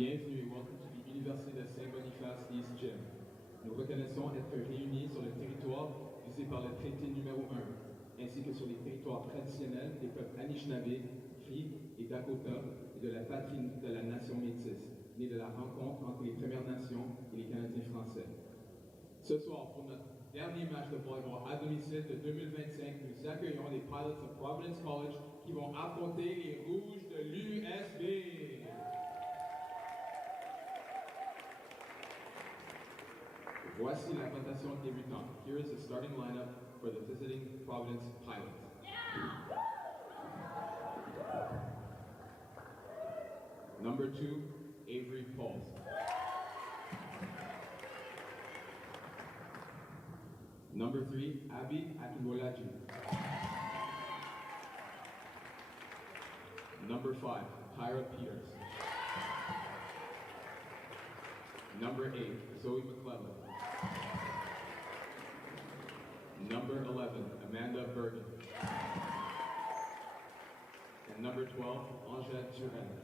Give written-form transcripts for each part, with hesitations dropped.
Bienvenue et welcome to the Université de Saint-Boniface East Gym. Nous reconnaissons être réunis sur le territoire visé par le traité numéro 1, ainsi que sur les territoires traditionnels des peuples Anishinaabe, Cris et Dakota et de la patrie de la nation métisse, née de la rencontre entre les Premières Nations et les Canadiens français. Ce soir, pour notre dernier match de volleyball à domicile de 2025, nous accueillons les Pilots of Providence College qui vont affronter les Rouges de l'USB. Voici la rotation débutante. Here is the starting lineup for the visiting Providence Pilots. Number 2, Avery Pauls. Number 3, Abby Akinbolaji. Number 5, Tyra Peters. Number 8, Zoe McClellan. Number 11, Amanda Bergen. And number 12, Angèle Turenne.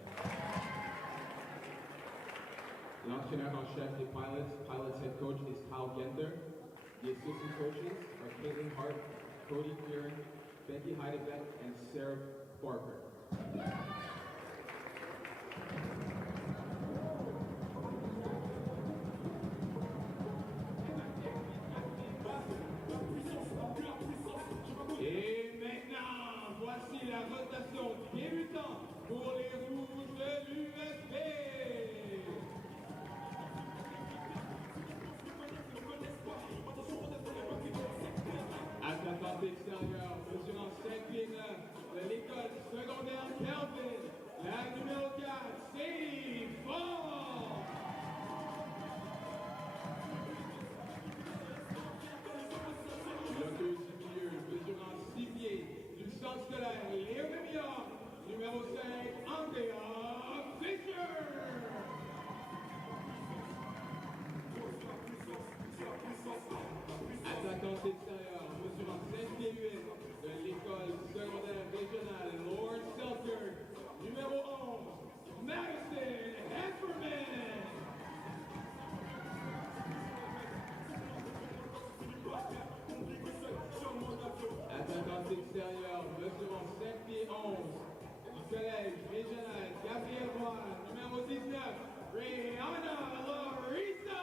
L'entraîneur en chef des Pilots head coach is Kyle Genter. The assistant coaches are Caitlin Hart, Cody Clearing, Becky Heidebeck, and Sarah Barker. Et maintenant, voici la rotation débutant pour les Rouges de l'USB. Attaquante extérieure, mesurant 5 pieds 9 de l'école secondaire Kelvin, la numéro 4, Sadie Fall. Bloqueuse du milieu, mesurant 6 pieds du centre scolaire Léo Mémillon, numéro 5, Andrea Fisher. Attaquante extérieure, mesurant 5 pieds 8 de l'école secondaire régionale Lord Selkirk, numéro 11, Madison Hefferman. Attaquante extérieure, mesurant 5 pieds 11 du collège régional Gabriel Roy, numéro 19, Rihanna Larissa.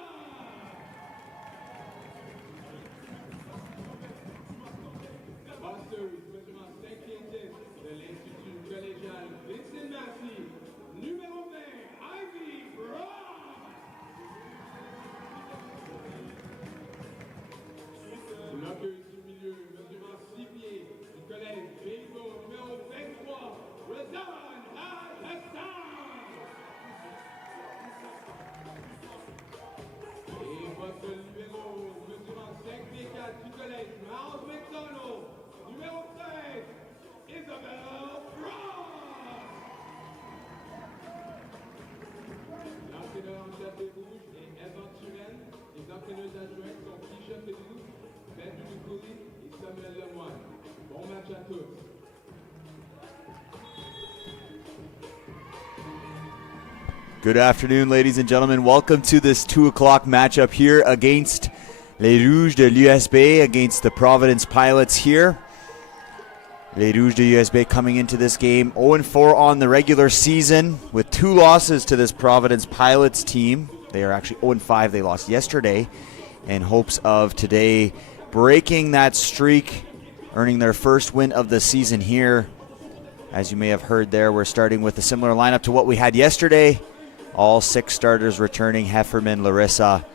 Passeuse, mesurant 5 pieds 10 de l'Institut collégial Vincent Massey, numéro 20, Ivy Brock. Bloqueuse du milieu, mesurant 6 pieds du collège Béliveau, numéro 23, Razan Al-Hassan. Et votre numéro, mesurant 5 pieds 4 du collège Miles McDonald, numéro 13, Isabelle Frost. L'entraîneur en chef des Rouges est Evan Turenne. Les entraîneuses adjointes sont Keisha Pedou, Ben Ducouli et Samuel Lemoine. Bon match à tous. Good afternoon, ladies and gentlemen. Welcome to this 2 o'clock matchup here against Les Rouges de l'USB, against the Providence Pilots here. Les Rouges de l'USB coming into this game 0-4 on the regular season with 2 losses to this Providence Pilots team. They are actually 0-5. They lost yesterday in hopes of today breaking that streak, earning their first win of the season here. As you may have heard there, we're starting with a similar lineup to what we had yesterday. All 6 starters returning: Hefferman, Larissa,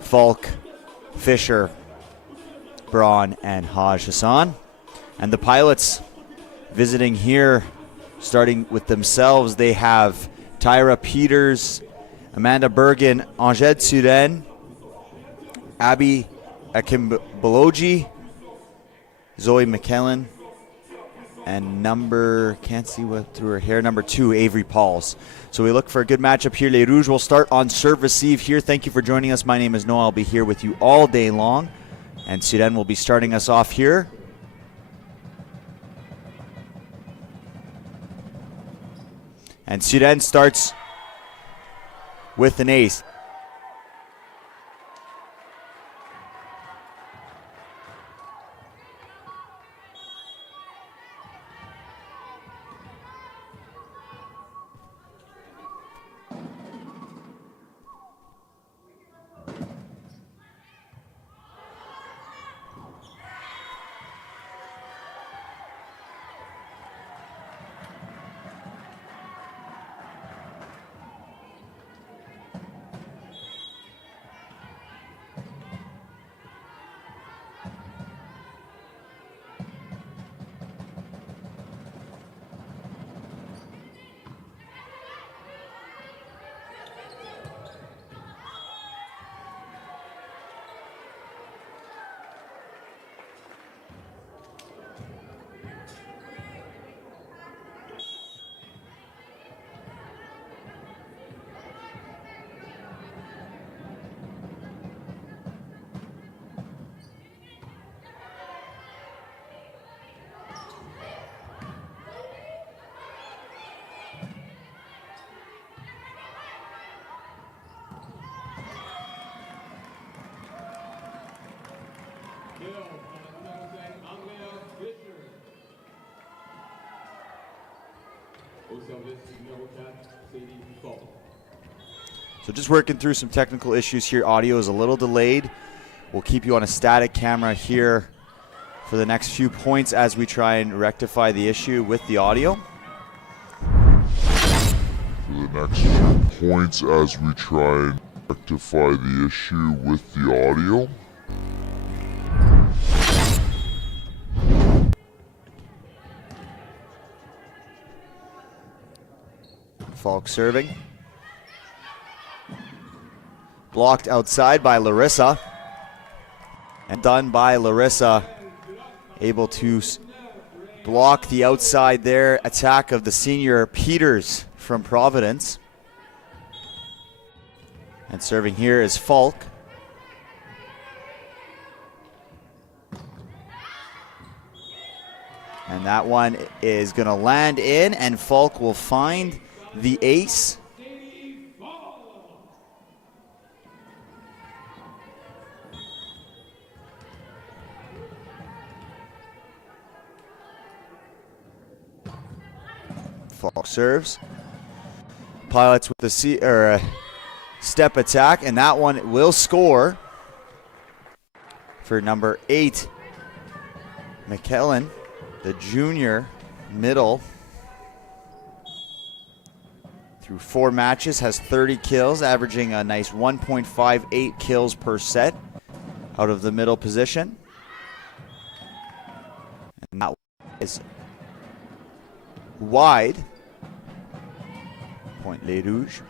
Falk, Fisher, Braun, and Haj Hassan. And the Pilots visiting here, starting with themselves, they have Tyra Peters, Amanda Bergen, Angèle Turenne, Abby Akinboloji, Zoe McKellen, and can't see what through her hair, number 2, Avery Pauls. So we look for a good matchup here. Les Rouges will start on serve-receive here. Thank you for joining us. My name is Noah. I'll be here with you all day long. And Turenne will be starting us off here. And Turenne starts with an ace. So just working through some technical issues here. Audio is a little delayed. We'll keep you on a static camera here for the next few points as we try and rectify the issue with the audio. For the next few points as we try and rectify the issue with the audio. Falk serving. Blocked outside by Larissa. And done by Larissa. Able to block the outside there attack of the senior Peters from Providence. And serving here is Falk. And that one is going to land in, and Falk will find the ace. Falk serves. Pilots with the step attack, and that one will score for number 8, McKellen, the junior middle. Through 4 matches, has 30 kills, averaging a nice 1.58 kills per set out of the middle position. And that is wide. Point Les Rouges.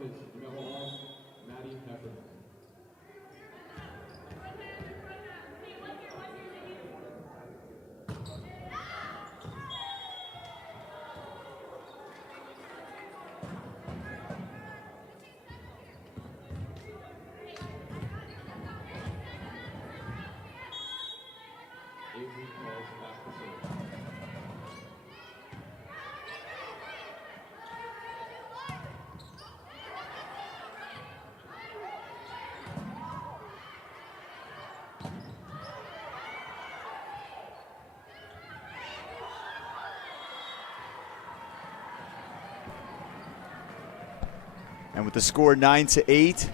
his numéro 11, Maddie Heffernan. Avery calls back to serve. And with the score 9-8,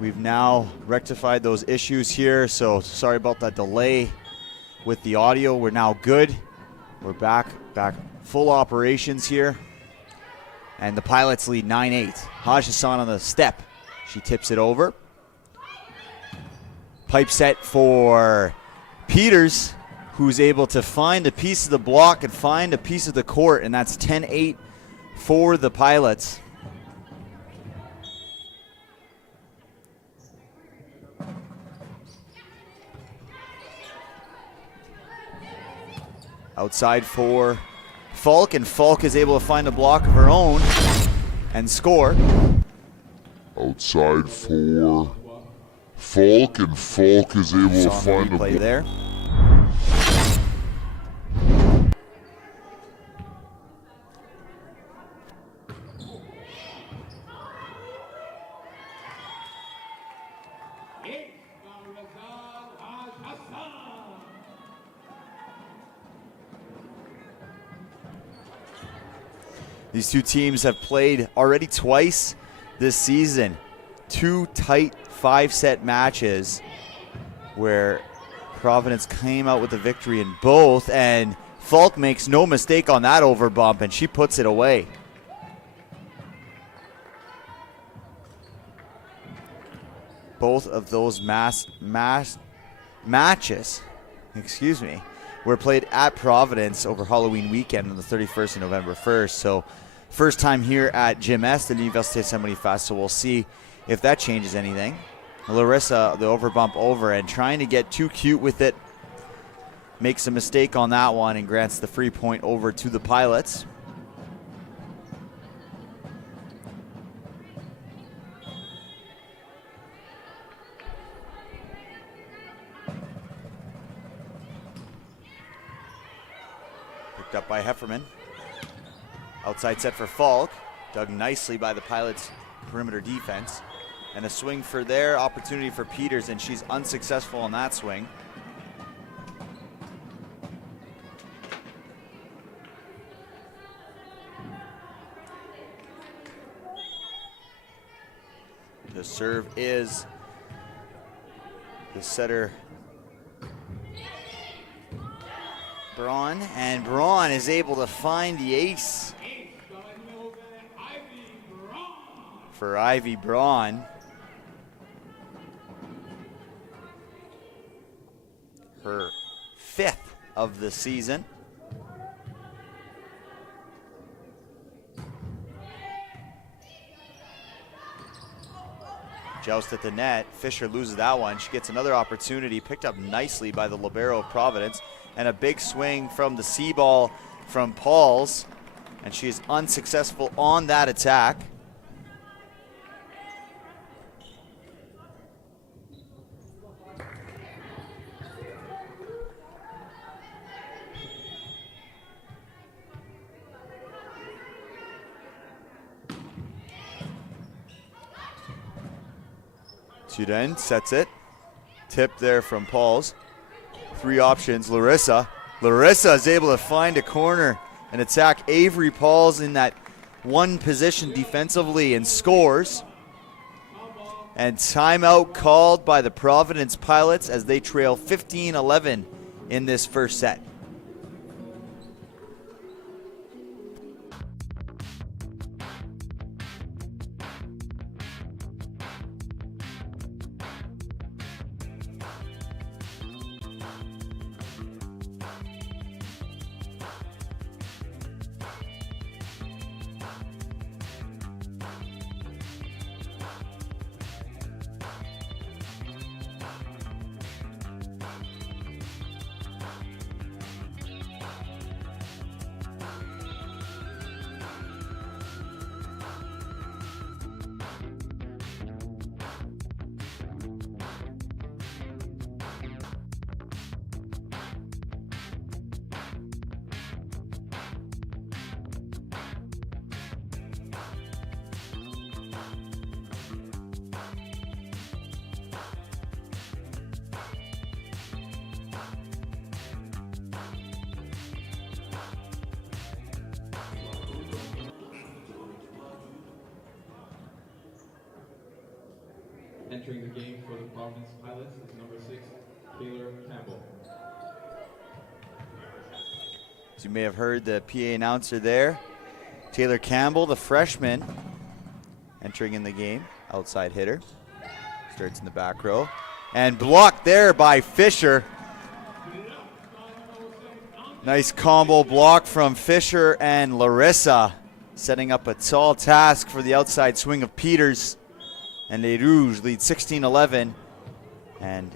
we've now rectified those issues here. So sorry about that delay with the audio. We're now good. We're back full operations here. And the Pilots lead 9-8. Haj Hassan on the step. She tips it over. Pipe set for Peters, who's able to find a piece of the block and find a piece of the court. And that's 10-8 for the Pilots. Outside for Falk, and Falk is able to find a block of her own and score. Outside for Falk, and Falk is able to find a play there. These two teams have played already twice this season. Two tight 5-set matches where Providence came out with a victory in both, and Falk makes no mistake on that overbump, and she puts it away. Both of those matches, were played at Providence over Halloween weekend on the 31st and November 1st. So first time here at Gym Est at Université de Saint-Boniface, so we'll see if that changes anything. Larissa, the overbump over, and trying to get too cute with it, makes a mistake on that one and grants the free point over to the Pilots. Picked up by Hefferman. Outside set for Falk. Dug nicely by the Pilots' perimeter defense. And a swing for their opportunity for Peters, and she's unsuccessful on that swing. The serve is the setter Braun, and Braun is able to find the ace for Ivy Braun. Her 5th of the season. Joust at the net. Fisher loses that one. She gets another opportunity, picked up nicely by the libero of Providence, and a big swing from the C ball from Pauls, and she is unsuccessful on that attack. Turin sets it. Tip there from Pauls. 3 options. Larissa is able to find a corner and attack Avery Pauls in that one position defensively and scores. And timeout called by the Providence Pilots as they trail 15-11 in this first set. Entering the game for the Providence Pilots is number 6, Taylor Campbell. As you may have heard the PA announcer there, Taylor Campbell, the freshman, entering in the game, outside hitter. Starts in the back row. And blocked there by Fisher. Nice combo block from Fisher and Larissa, setting up a tall task for the outside swing of Peters. And Les Rouges lead 16-11. And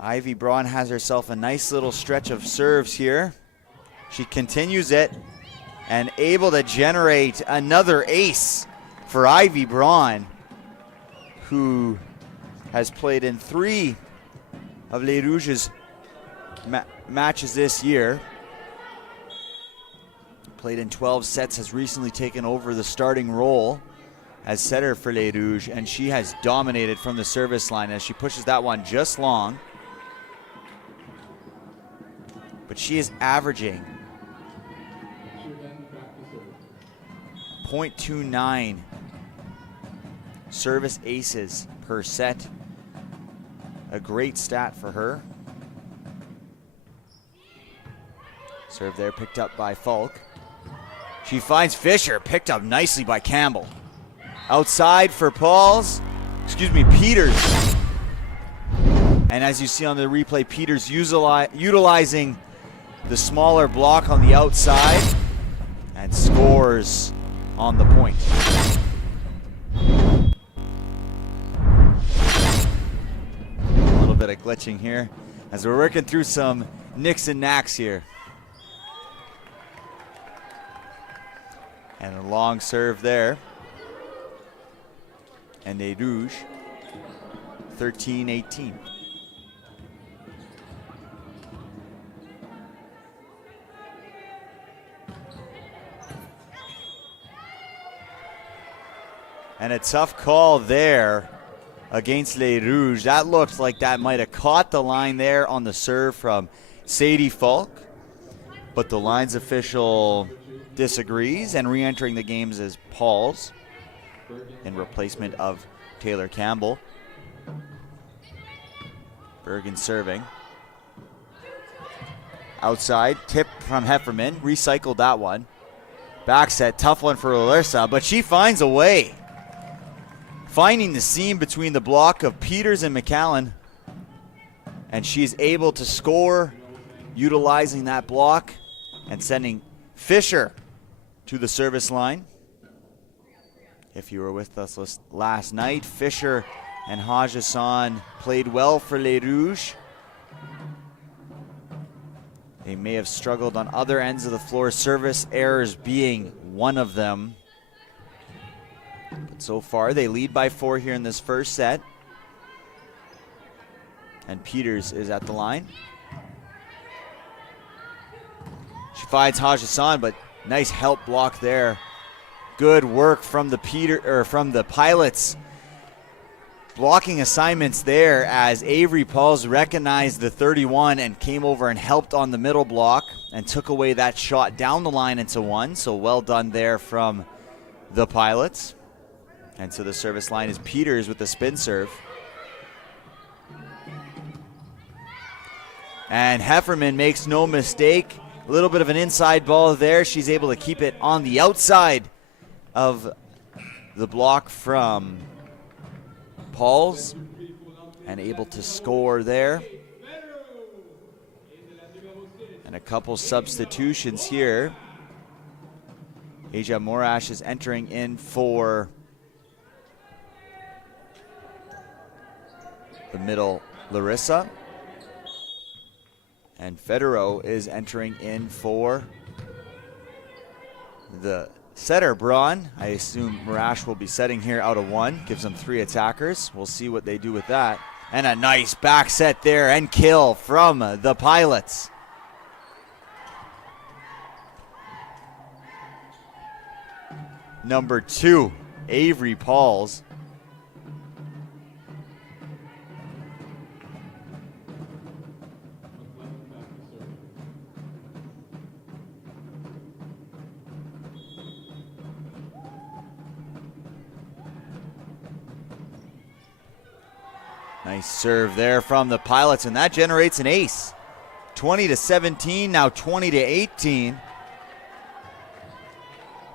Ivy Braun has herself a nice little stretch of serves here. She continues it and able to generate another ace for Ivy Braun, who has played in 3 of Les Rouges' matches this year. Played in 12 sets, has recently taken over the starting role as setter for Les Rouges, and she has dominated from the service line as she pushes that one just long. But she is averaging .29 service aces per set. A great stat for her. Serve there picked up by Falk. She finds Fisher, picked up nicely by Campbell. Outside for Peters. And as you see on the replay, Peters utilizing the smaller block on the outside and scores on the point. A little bit of glitching here as we're working through some nicks and knacks here. And a long serve there. And Les Rouges, 13-18. And a tough call there against Les Rouges. That looked like that might have caught the line there on the serve from Sadie Falk. But the lines official disagrees, and re-entering the games is Pauls in replacement of Taylor Campbell. Bergen serving. Outside, tip from Hefferman, recycled that one. Back set, tough one for Larissa, but she finds a way. Finding the seam between the block of Peters and McAllen, and she's able to score utilizing that block and sending Fisher to the service line. If you were with us last night, Fisher and Haj Hassan played well for Les Rouges. They may have struggled on other ends of the floor, service errors being one of them. But so far, they lead by 4 here in this first set. And Peters is at the line. She finds Haj Hassan, but nice help block there. Good work from the Pilots. Blocking assignments there as Avery Pauls recognized the 31 and came over and helped on the middle block and took away that shot down the line into 1. So well done there from the Pilots. And so the service line is Peters with the spin serve. And Hefferman makes no mistake. A little bit of an inside ball there. She's able to keep it on the outside of the block from Pauls and able to score there. And a couple substitutions here. Aja Morash is entering in for the middle Larissa. And Federo is entering in for the setter, Braun. I assume Morash will be setting here out of 1. Gives them 3 attackers. We'll see what they do with that. And a nice back set there and kill from the Pilots. Number 2, Avery Pauls. Nice serve there from the Pilots, and that generates an ace. 20-17, now 20-18.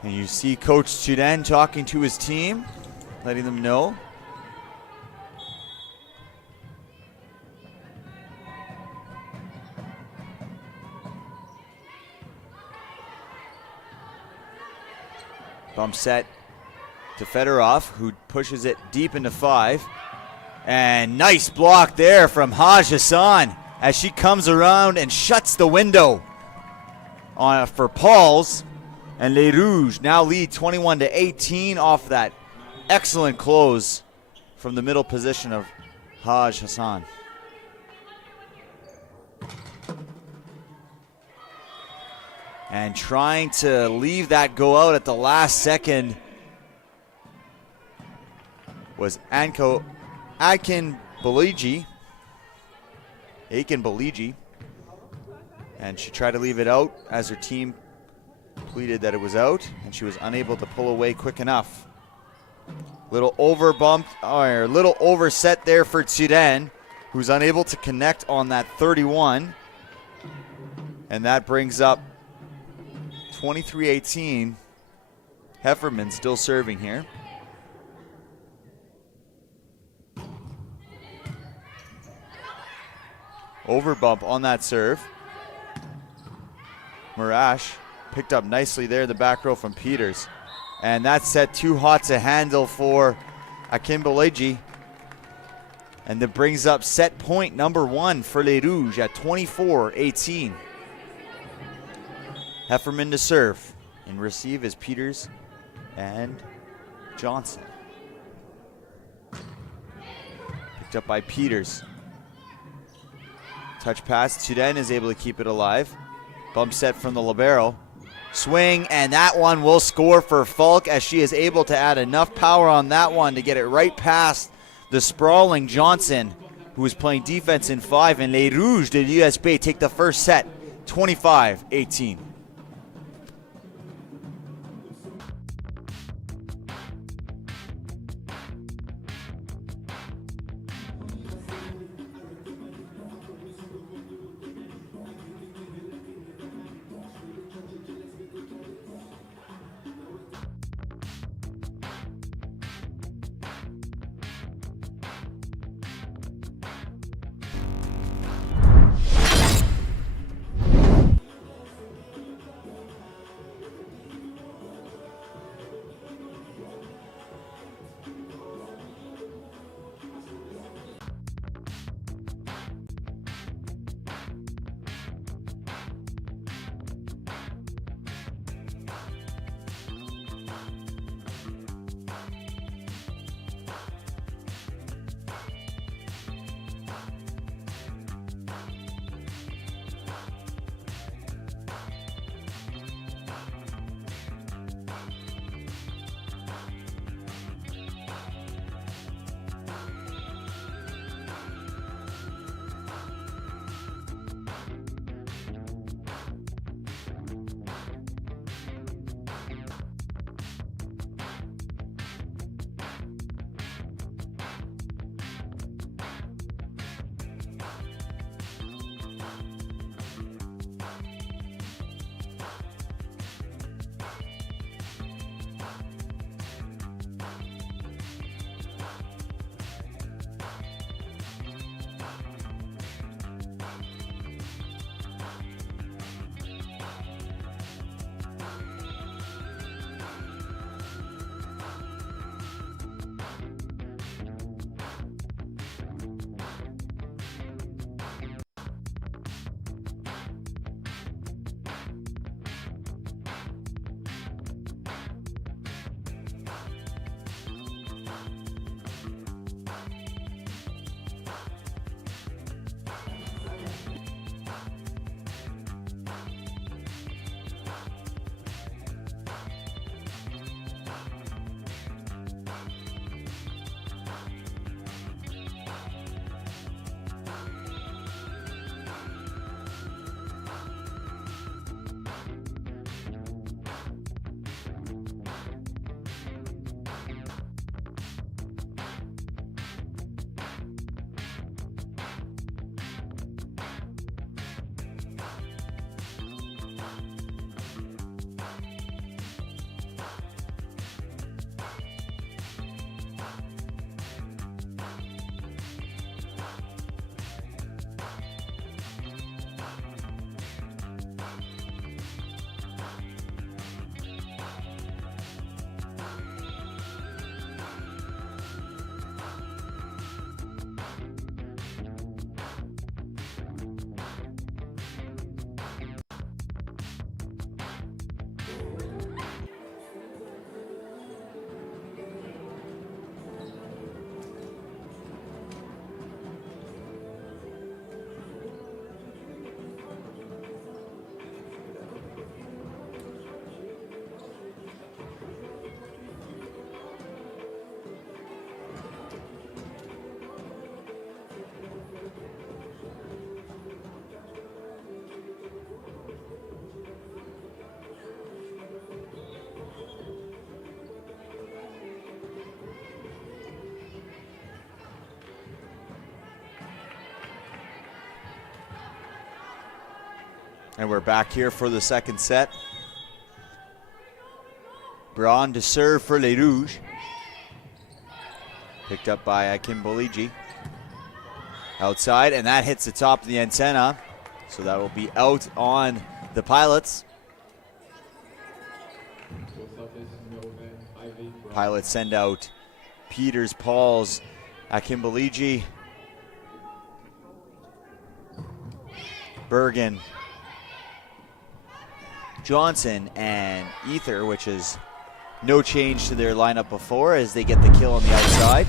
And you see Coach Sudan talking to his team, letting them know. Bump set to Fedorov, who pushes it deep into 5. And nice block there from Haj Hassan as she comes around and shuts the window for Pauls. And Les Rouges now lead 21-18 off that excellent close from the middle position of Haj Hassan. And trying to leave that go out at the last second was Akin Baliji. And she tried to leave it out as her team pleaded that it was out, and she was unable to pull away quick enough. Little overset there for Sudan, who's unable to connect on that 31. And that brings up 23-18. Hefferman still serving here. Overbump on that serve. Marash picked up nicely there in the back row from Peters. And that's set too hot to handle for Akimbeleji. And that brings up set point number 1 for Les Rouges at 24-18. Hefferman to serve. And receive is Peters and Johnson. Picked up by Peters. Touch pass. Sudan is able to keep it alive. Bump set from the libero. Swing, and that one will score for Falk as she is able to add enough power on that one to get it right past the sprawling Johnson, who is playing defense in 5. And Les Rouges de l'USB take the first set, 25-18. And we're back here for the second set. Braun to serve for Les Rouges. Picked up by Kimboligi. Outside, and that hits the top of the antenna. So that will be out on the Pilots. Pilots send out Peters, Pauls, Kimboligi, Bergen, Johnson, and Ether, which is no change to their lineup before as they get the kill on the outside.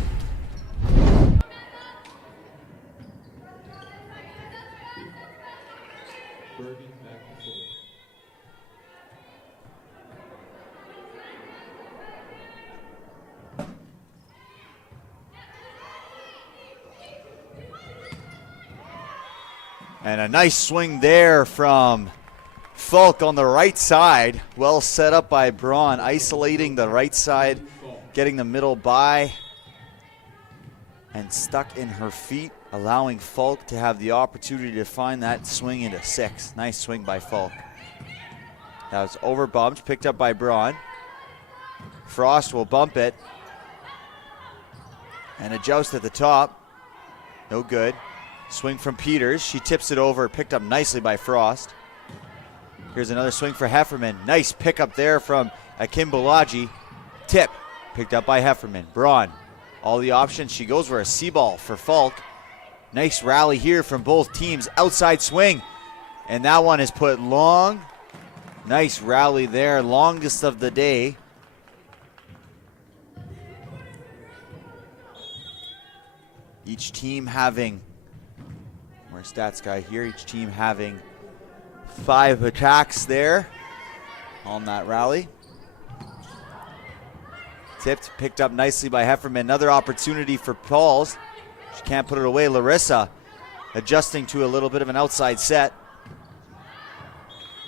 And a nice swing there from Falk on the right side. Well set up by Braun, isolating the right side, getting the middle by, and stuck in her feet, allowing Falk to have the opportunity to find that swing into 6. Nice swing by Falk. That was over bumped, picked up by Braun. Frost will bump it. And a joust at the top. No good. Swing from Peters. She tips it over, picked up nicely by Frost. Here's another swing for Hefferman. Nice pickup there from Kimbolagi. Tip, picked up by Hefferman. Braun, all the options. She goes for a C-ball for Falk. Nice rally here from both teams. Outside swing. And that one is put long. Nice rally there. Longest of the day. Each team having, our stats guy here, each team having 5 attacks there on that rally. Tipped, picked up nicely by Hefferman. Another opportunity for Pauls. She can't put it away. Larissa adjusting to a little bit of an outside set.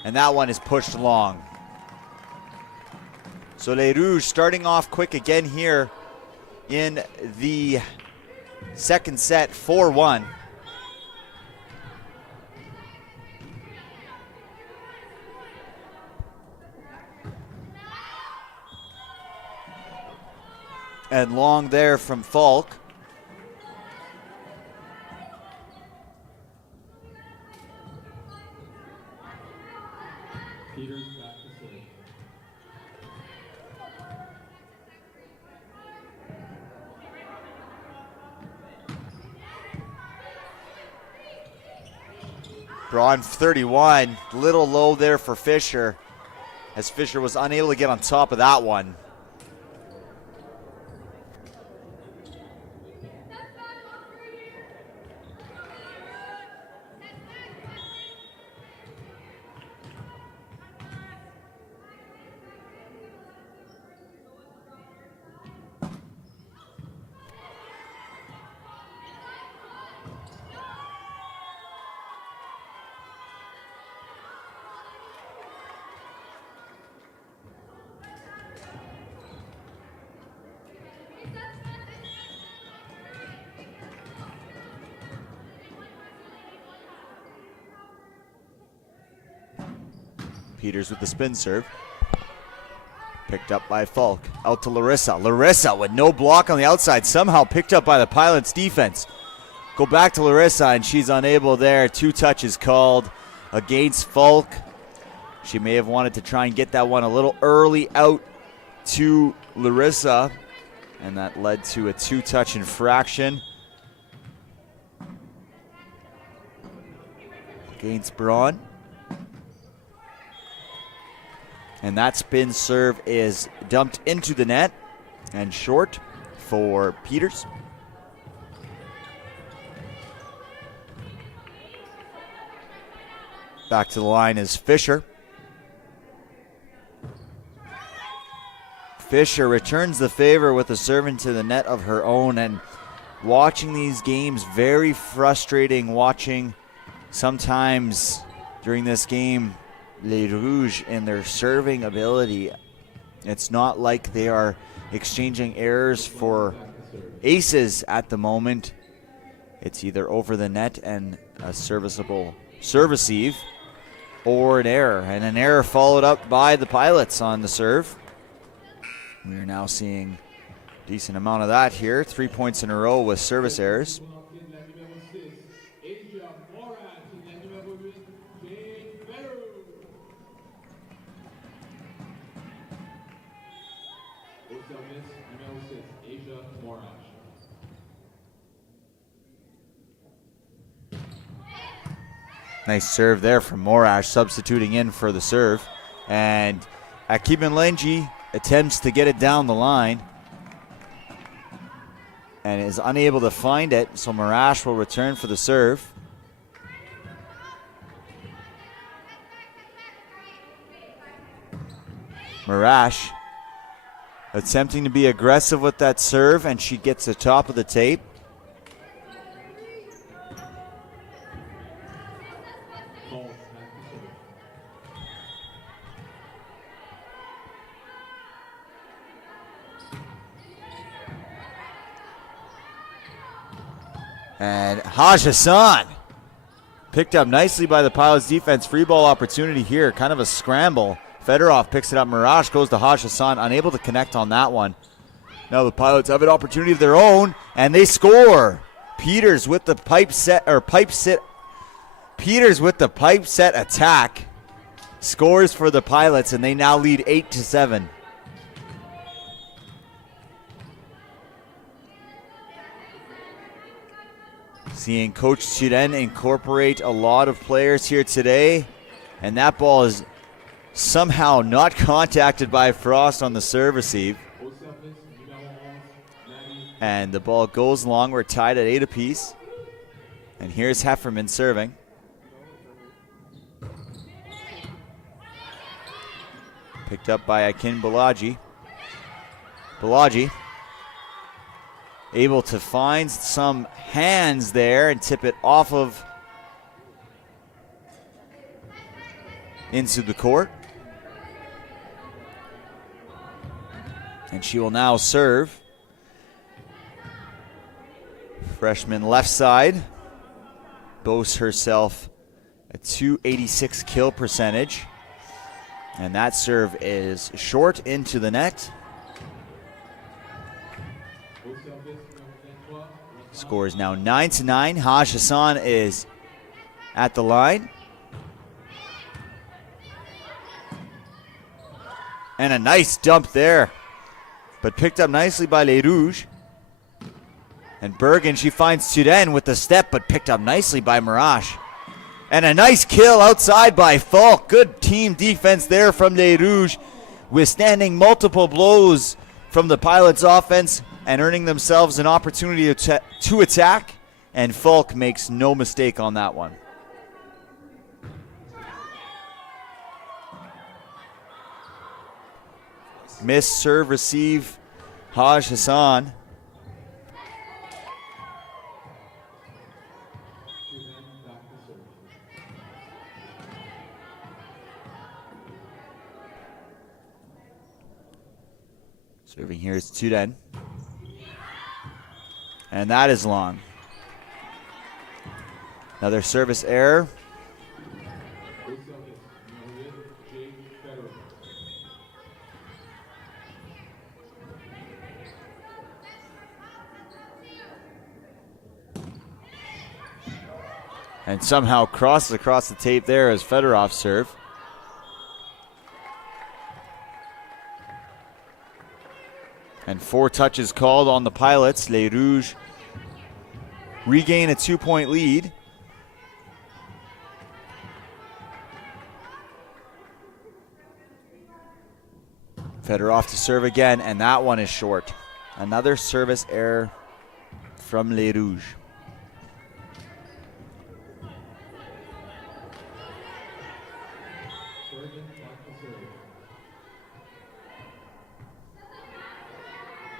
And that one is pushed long. So Les Rouges starting off quick again here in the second set, 4-1. And long there from Falk. Peters back to serve. Braun 31, little low there for Fisher, as Fisher was unable to get on top of that one. Peters with the spin serve. Picked up by Falk. Out to Larissa. Larissa with no block on the outside. Somehow picked up by the Pilots defense. Go back to Larissa, and she's unable there. 2 touches called against Falk. She may have wanted to try and get that one a little early out to Larissa, and that led to a 2-touch infraction against Braun. And that spin serve is dumped into the net and short for Peters. Back to the line is Fisher. Fisher returns the favor with a serve into the net of her own. And watching these games, very frustrating watching sometimes during this game Les Rouges in their serving ability. It's not like they are exchanging errors for aces at the moment. It's either over the net and a serviceable serve receive, or an error. And an error followed up by the Pilots on the serve. We are now seeing a decent amount of that here. 3 points in a row with service errors. Nice serve there from Morash, substituting in for the serve. And Akibenlenji attempts to get it down the line and is unable to find it, so Morash will return for the serve. Morash attempting to be aggressive with that serve, and she gets the top of the tape. And Haj Hassan picked up nicely by the Pilots defense. Free ball opportunity here, kind of a scramble. Fedorov picks it up. Mirage goes to Haj Hassan, unable to connect on that one. Now the Pilots have an opportunity of their own, and they score. Peters with the pipe set attack scores for the Pilots, and they now lead 8-7. Seeing Coach Turen incorporate a lot of players here today, and that ball is somehow not contacted by Frost on the serve receive. And the ball goes long. We're tied at 8 apiece. And here's Hefferman serving. Picked up by Akin Balaji. Balaji able to find some hands there and tip it off of into the court. And she will now serve. Freshman left side boasts herself a .286 kill percentage. And that serve is short into the net. Score is now 9-9. Haj Hassan is at the line. And a nice dump there, but picked up nicely by Les Rouges. And Bergen, she finds Turen with the step, but picked up nicely by Mirage. And a nice kill outside by Falk. Good team defense there from Les Rouges, withstanding multiple blows from the Pilots offense and earning themselves an opportunity to attack. And Falk makes no mistake on that one. Miss serve receive, Haj Hassan. Serving here is Turen. And that is long. Another service error. And somehow crosses across the tape there as Fedorov serve. And 4 touches called on the Pilots. Les Rouges regain a 2-point lead. Fedorov to serve again, and that one is short. Another service error from Les Rouges.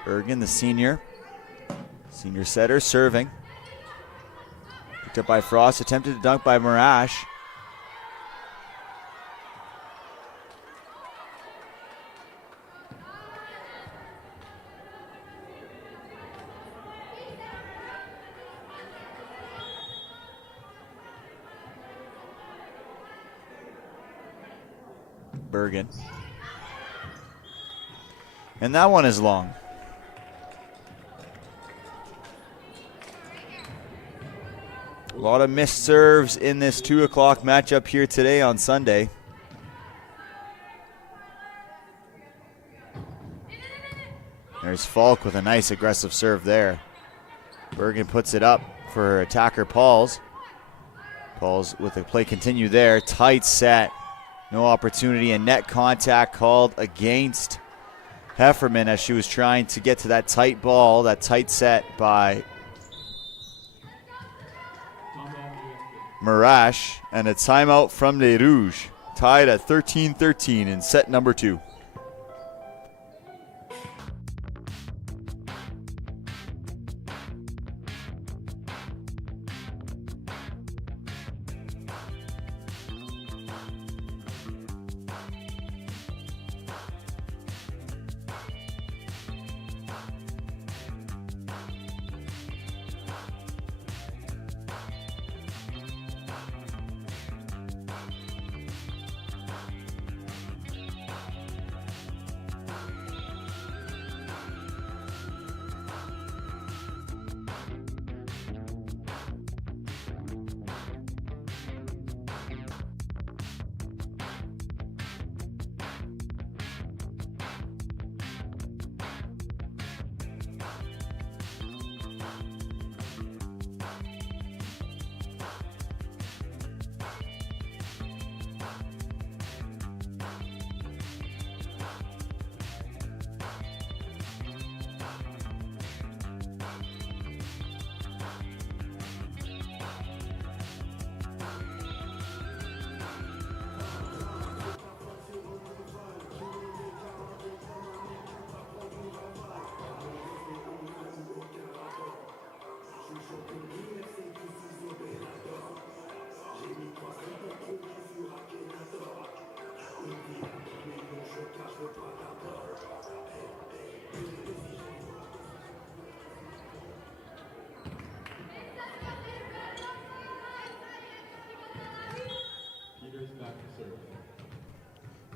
Bergen, the senior setter, serving. Picked up by Frost, attempted to dunk by Mirage. Bergen. And that one is long. A lot of missed serves in this 2 o'clock matchup here today on Sunday. There's Falk with a nice aggressive serve there. Bergen puts it up for attacker Pauls. Pauls with the play continue there. Tight set. No opportunity, and net contact called against Hefferman as she was trying to get to that tight ball, that tight set by Marash, and a timeout from Les Rouges. Tied at 13-13 in set number 2.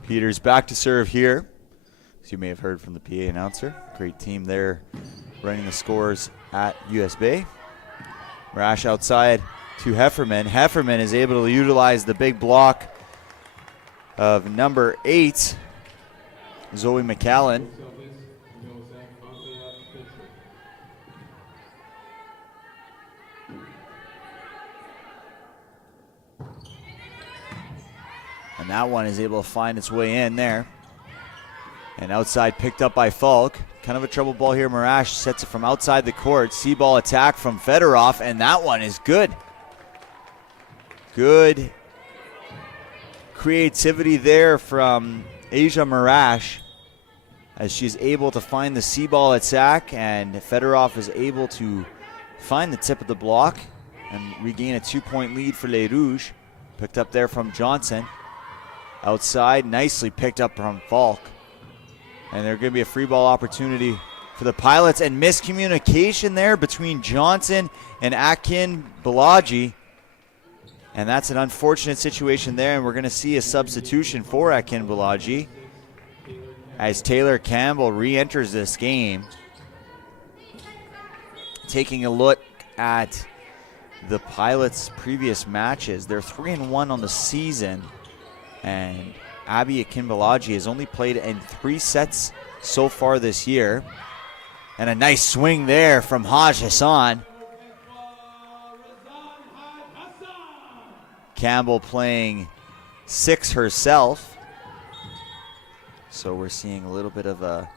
Peters back to serve here, as you may have heard from the PA announcer. Great team there running the scores at USB. Rash outside to Hefferman. Hefferman is able to utilize the big block of number 8, Zoe McAllen. And that one is able to find its way in there. And outside picked up by Falk. Kind of a trouble ball here. Marash sets it from outside the court. C-ball attack from Fedorov, and that one is good. Good creativity there from Asia Marash as she's able to find the C-ball attack, and Fedorov is able to find the tip of the block and regain a 2-point lead for Les Rouges. Picked up there from Johnson. Outside, nicely picked up from Falk. And there's going to be a free ball opportunity for the Pilots, and miscommunication there between Johnson and Akin Balaji. And that's an unfortunate situation there, and we're going to see a substitution for Akin Balaji as Taylor Campbell re-enters this game. Taking a look at the Pilots' previous matches, they're 3-1 on the season. And Abby Akinbalaji has only played in 3 sets so far this year. And a nice swing there from Haj Hassan. Campbell playing 6 herself. So we're seeing a little bit of a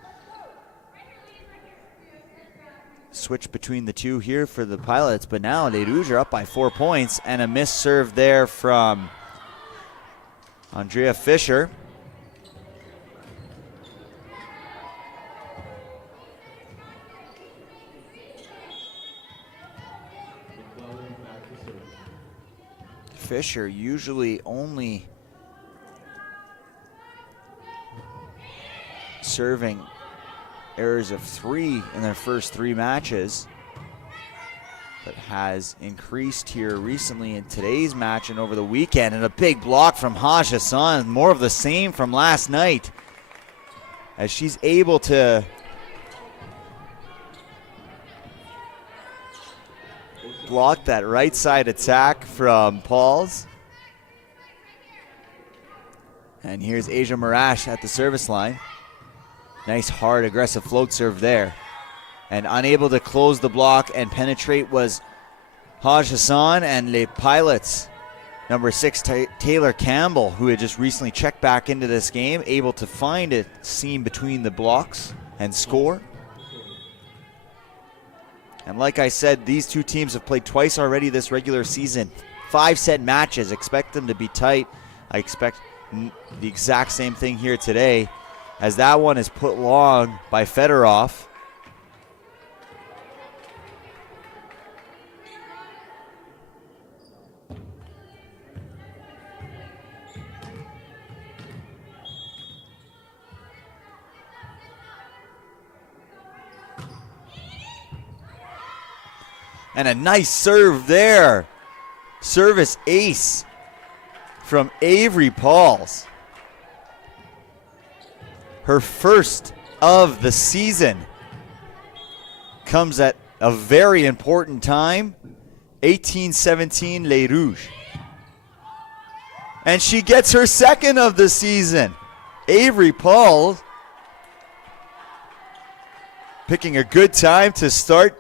switch between the two here for the Pilots. But now Les Rouges are up by 4 points, and a missed serve there from Andrea Fisher. Fisher usually only serving errors of 3 in their first 3 matches, but has increased here recently in today's match and over the weekend. And a big block from Haj Hassan, more of the same from last night, as she's able to block that right side attack from Pauls. And here's Asia Marash at the service line. Nice, hard, aggressive float serve there. And unable to close the block and penetrate was Haj Hassan, and Les Pilots, number 6, Taylor Campbell, who had just recently checked back into this game, able to find a seam between the blocks and score. And like I said, these two teams have played twice already this regular season. 5-set matches. Expect them to be tight. I expect the exact same thing here today, as that one is put long by Fedorov. And a nice serve there. Service ace from Avery Pauls. Her first of the season comes at a very important time. 18-17 Les Rouges. And she gets her second of the season. Avery Pauls picking a good time to start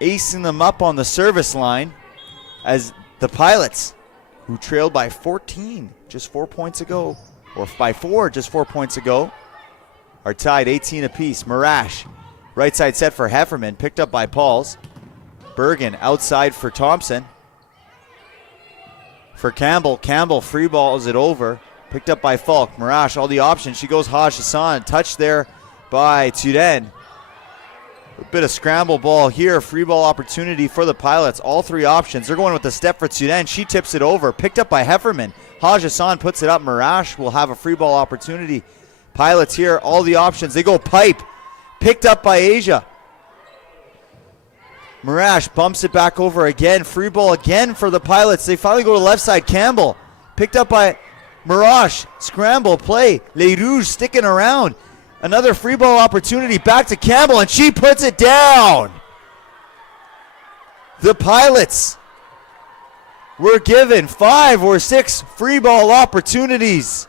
acing them up on the service line, as the Pilots, who trailed by 14 just 4 points ago, or by 4 just 4 points ago, are tied 18 apiece. Marash, right side set for Hefferman, picked up by Pauls. Bergen outside for Thompson. For Campbell, Campbell free balls it over, picked up by Falk. Marash, all the options, she goes Haj Hassan, touched there by Turenne. A bit of scramble ball here, free ball opportunity for the Pilots. All three options. They're going with the step for Turenne. She tips it over, picked up by Hefferman. Haj Hassan puts it up. Marash will have a free ball opportunity. Pilots here, all the options. They go pipe, picked up by Asia. Marash bumps it back over again. Free ball again for the Pilots. They finally go to left side. Campbell picked up by Marash. Scramble play. Les Rouges sticking around. Another free ball opportunity back to Campbell, and she puts it down. The Pilots were given 5 or 6 free ball opportunities.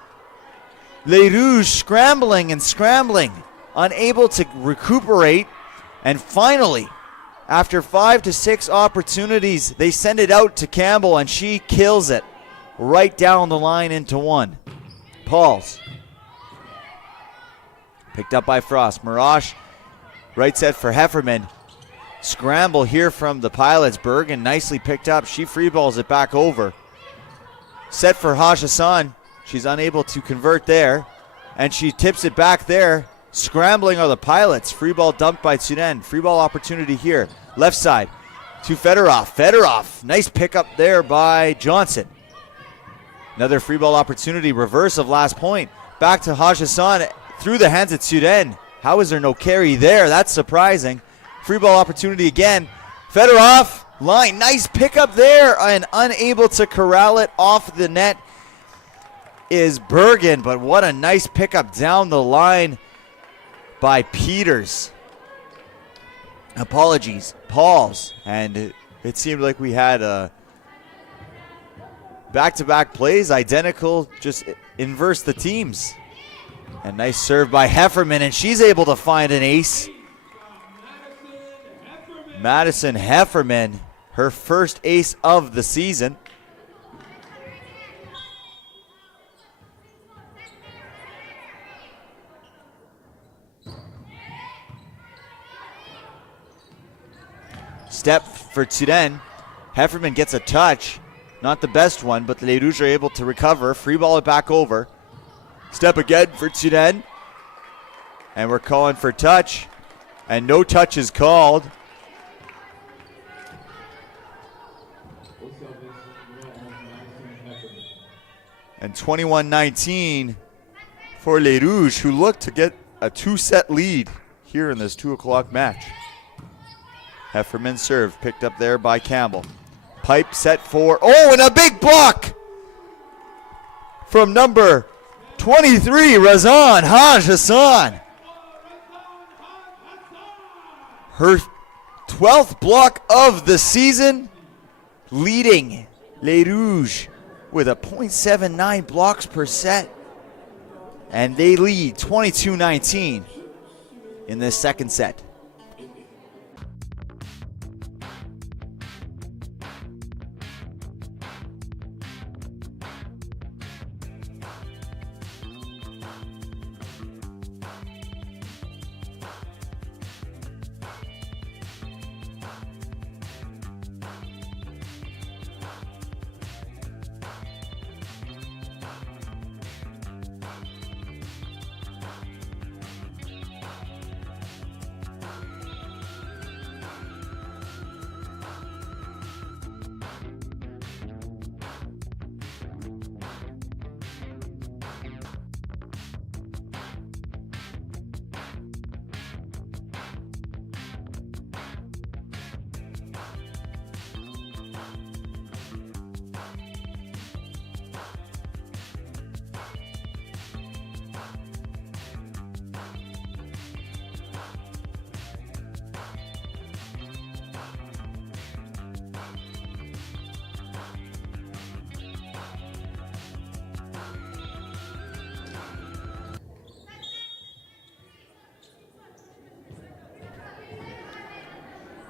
Les Rouges scrambling and scrambling, unable to recuperate. And finally, after 5 to 6 opportunities, they send it out to Campbell, and she kills it right down the line into one. Pauls. Picked up by Frost. Marash, right set for Hefferman. Scramble here from the Pilots. Bergen nicely picked up. She free balls it back over. Set for Haj Hassan. She's unable to convert there. And she tips it back there. Scrambling are the Pilots. Free ball dumped by Turenne. Free ball opportunity here. Left side to Fedorov. Fedorov, nice pickup there by Johnson. Another free ball opportunity. Reverse of last point. Back to Haj Hassan. Through the hands of Turenne. How is there no carry there? That's surprising. Free ball opportunity again. Fedorov, line. Nice pickup there, and unable to corral it off the net is Bergen. But what a nice pickup down the line by Peters. Apologies. Pauls. And it seemed like we had back-to-back plays, identical, just inverse the teams. A nice serve by Hefferman, and she's able to find an ace. Madison Hefferman, her first ace of the season. Step for Turenne. Hefferman gets a touch. Not the best one, but the Les Rouges are able to recover. Free ball it back over. Step again for Turenne. And we're calling for touch. And no touch is called. And 21-19 for Les Rouges, who look to get a 2-set lead here in this 2 o'clock match. Hefferman serve, picked up there by Campbell. Pipe set for, and a big block from number 23, Razan Haj Hassan. Her 12th block of the season, leading Les Rouges with a .79 blocks per set. And they lead 22-19 in this second set.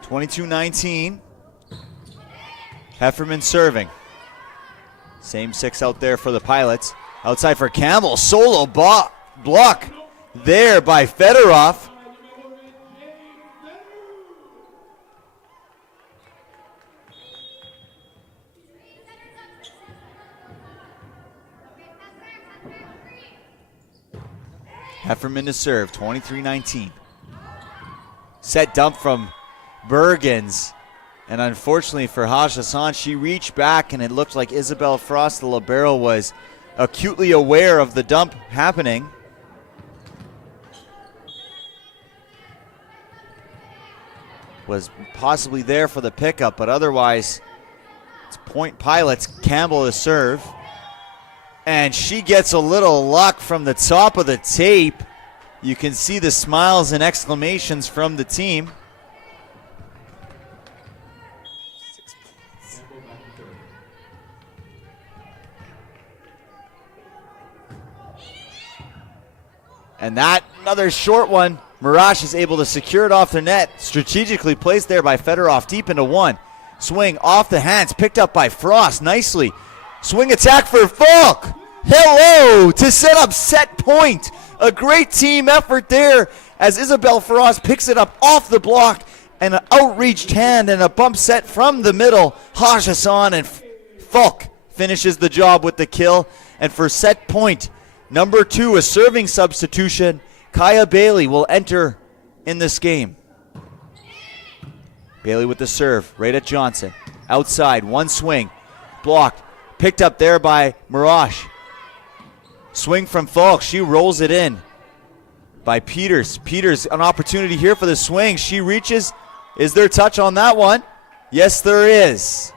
(22-19). Hefferman serving. Same six out there for the Pilots. Outside for Campbell. Solo block there by Fedorov. Hefferman to serve, 23-19. Set dump from Bergens. And unfortunately for Haj Hassan, she reached back and it looked like Isabel Frost, the libero, was acutely aware of the dump happening. Was possibly there for the pickup, but otherwise it's point Pilots. Campbell to serve. And she gets a little luck from the top of the tape. You can see the smiles and exclamations from the team. And that, another short one. Marash is able to secure it off the net. Strategically placed there by Fedorov, deep into one. Swing off the hands, picked up by Frost nicely. Swing attack for Falk. Hello to set up set point. A great team effort there as Isabel Frost picks it up off the block, and an outreached hand and a bump set from the middle. Haj Hassan and Falk finishes the job with the kill. And for set point number 2, a serving substitution, Kaya Bailey will enter in this game. Bailey with the serve, right at Johnson. Outside, one swing, blocked, picked up there by Marash. Swing from Falk, she rolls it in by Peters. Peters, an opportunity here for the swing. She reaches. Is there touch on that one? Yes, there is.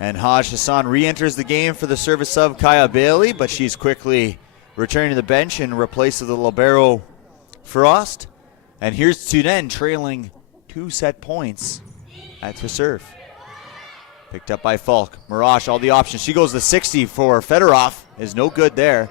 And Haj Hassan re-enters the game for the service sub Kaya Bailey, but she's quickly returning to the bench in replace of the libero Frost. And here's Tunen trailing 2 set points to serve. Picked up by Falk. Marash, all the options. She goes to 60 for Fedorov. Is no good there.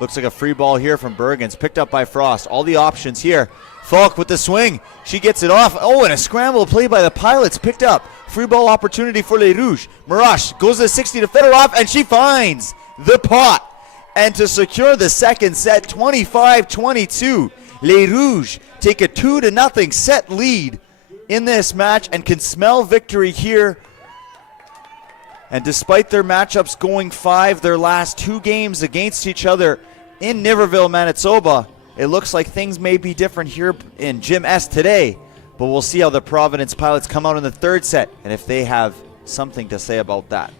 Looks like a free ball here from Bergens. Picked up by Frost. All the options here. Falk with the swing. She gets it off. Oh, and a scramble play by the Pilots. Picked up. Free ball opportunity for Les Rouges. Marash goes to 60 to Fedorov, and she finds the pot. And to secure the second set, 25-22. Les Rouges take a 2-0 set lead in this match and can smell victory here. And despite their matchups going 5 their last 2 games against each other in Niverville, Manitoba, it looks like things may be different here in Gym Est today. But we'll see how the Providence Pilots come out in the third set and if they have something to say about that.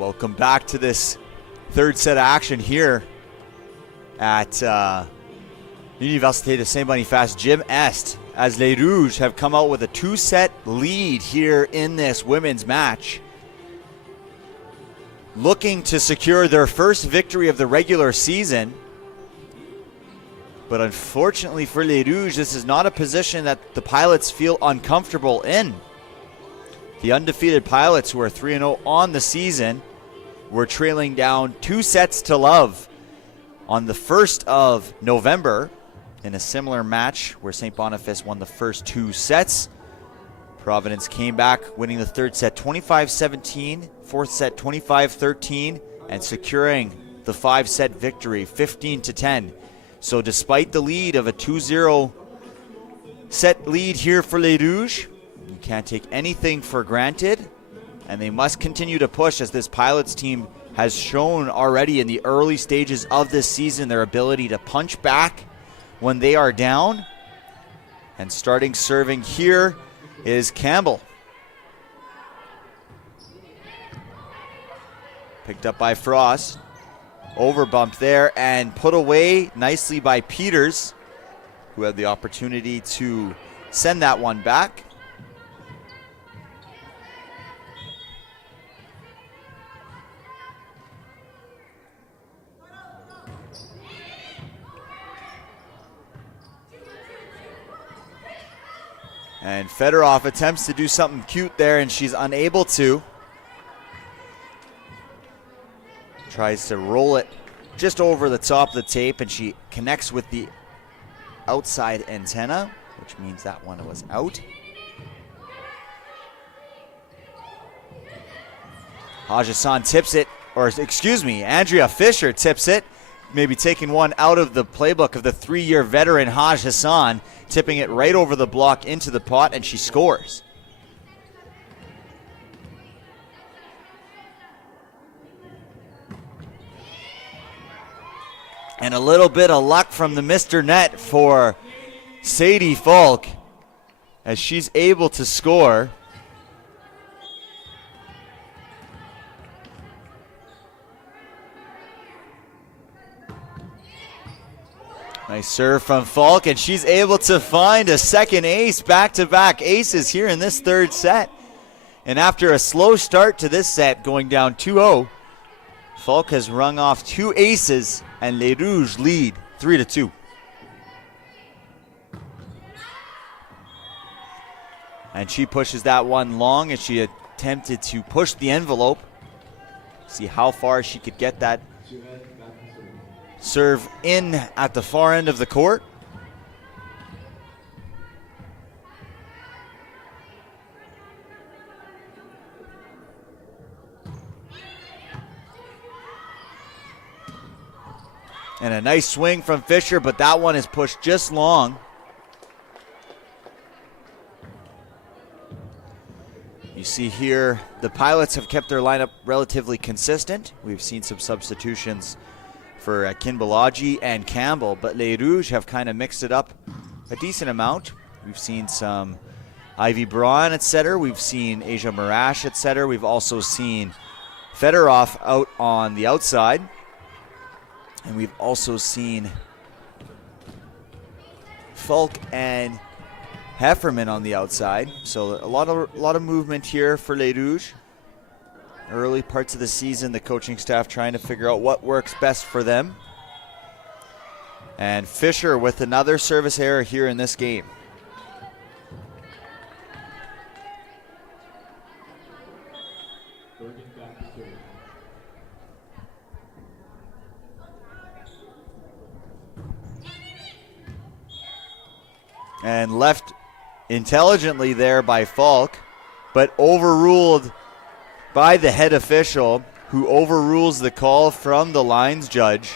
Welcome back to this third set action here at Université de Saint-Boniface Gym Est, as Les Rouges have come out with a 2-set lead here in this women's match, looking to secure their first victory of the regular season. But unfortunately for Les Rouges, this is not a position that the Pilots feel uncomfortable in. The undefeated Pilots, who are 3-0 on the season, were trailing down 2-0 on the 1st of November in a similar match where St. Boniface won the first 2 sets. Providence came back, winning the third set 25-17, fourth set 25-13, and securing the 5-set victory 15-10. So despite the lead of a 2-0 set lead here for Les Rouges, you can't take anything for granted, and they must continue to push, as this Pilots team has shown already in the early stages of this season their ability to punch back when they are down. And starting serving here is Campbell. Picked up by Frost. Overbump there and put away nicely by Peters, who had the opportunity to send that one back. And Fedorov attempts to do something cute there, and she's unable to. Tries to roll it just over the top of the tape, and she connects with the outside antenna, which means that one was out. Hajasan tips it, or excuse me, Andrea Fisher tips it, maybe taking one out of the playbook of the 3-year veteran Haj Hassan, tipping it right over the block into the pot, and she scores. And a little bit of luck from the Mr. Net for Sadie Falk, as she's able to score. Nice serve from Falk, and she's able to find a second ace, back-to-back aces here in this third set. And after a slow start to this set, going down 2-0, Falk has rung off 2 aces, and Les Rouges lead 3-2. And she pushes that one long as she attempted to push the envelope. See how far she could get that serve in at the far end of the court. And a nice swing from Fisher, but that one is pushed just long. You see here, the Pilots have kept their lineup relatively consistent. We've seen some substitutions for Kinbalaji and Campbell, but Les Rouges have kind of mixed it up a decent amount. We've seen some Ivy Braun at center. We've seen Asia Marash at center. We've also seen Fedorov out on the outside. And we've also seen Falk and Hefferman on the outside. So a lot of movement here for Les Rouges. Early parts of the season, the coaching staff trying to figure out what works best for them. And Fisher with another service error here in this game. And left intelligently there by Falk, but overruled by the head official, who overrules the call from the lines judge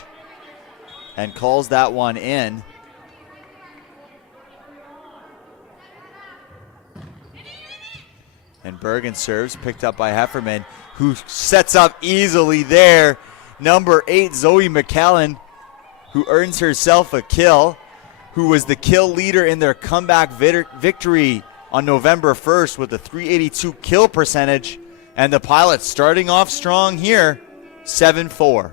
and calls that one in. And Bergen serves, picked up by Hefferman, who sets up easily there. Number 8, Zoe McKellen, who earns herself a kill, who was the kill leader in their comeback victory on November 1st with a .382 kill percentage. And the Pilots starting off strong here, 7-4.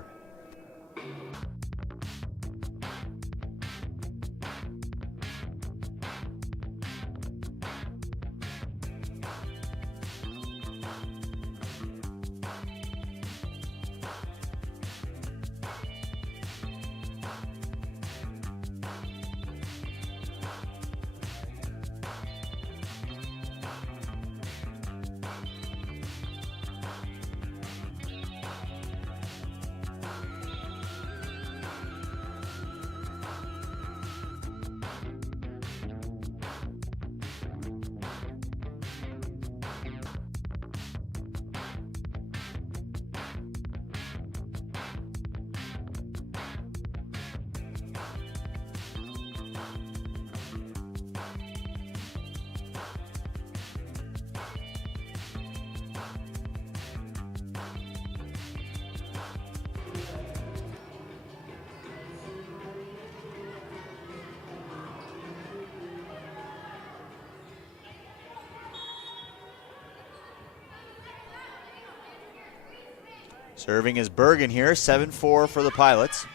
Serving is Bergen here, 7-4 for the Pilots.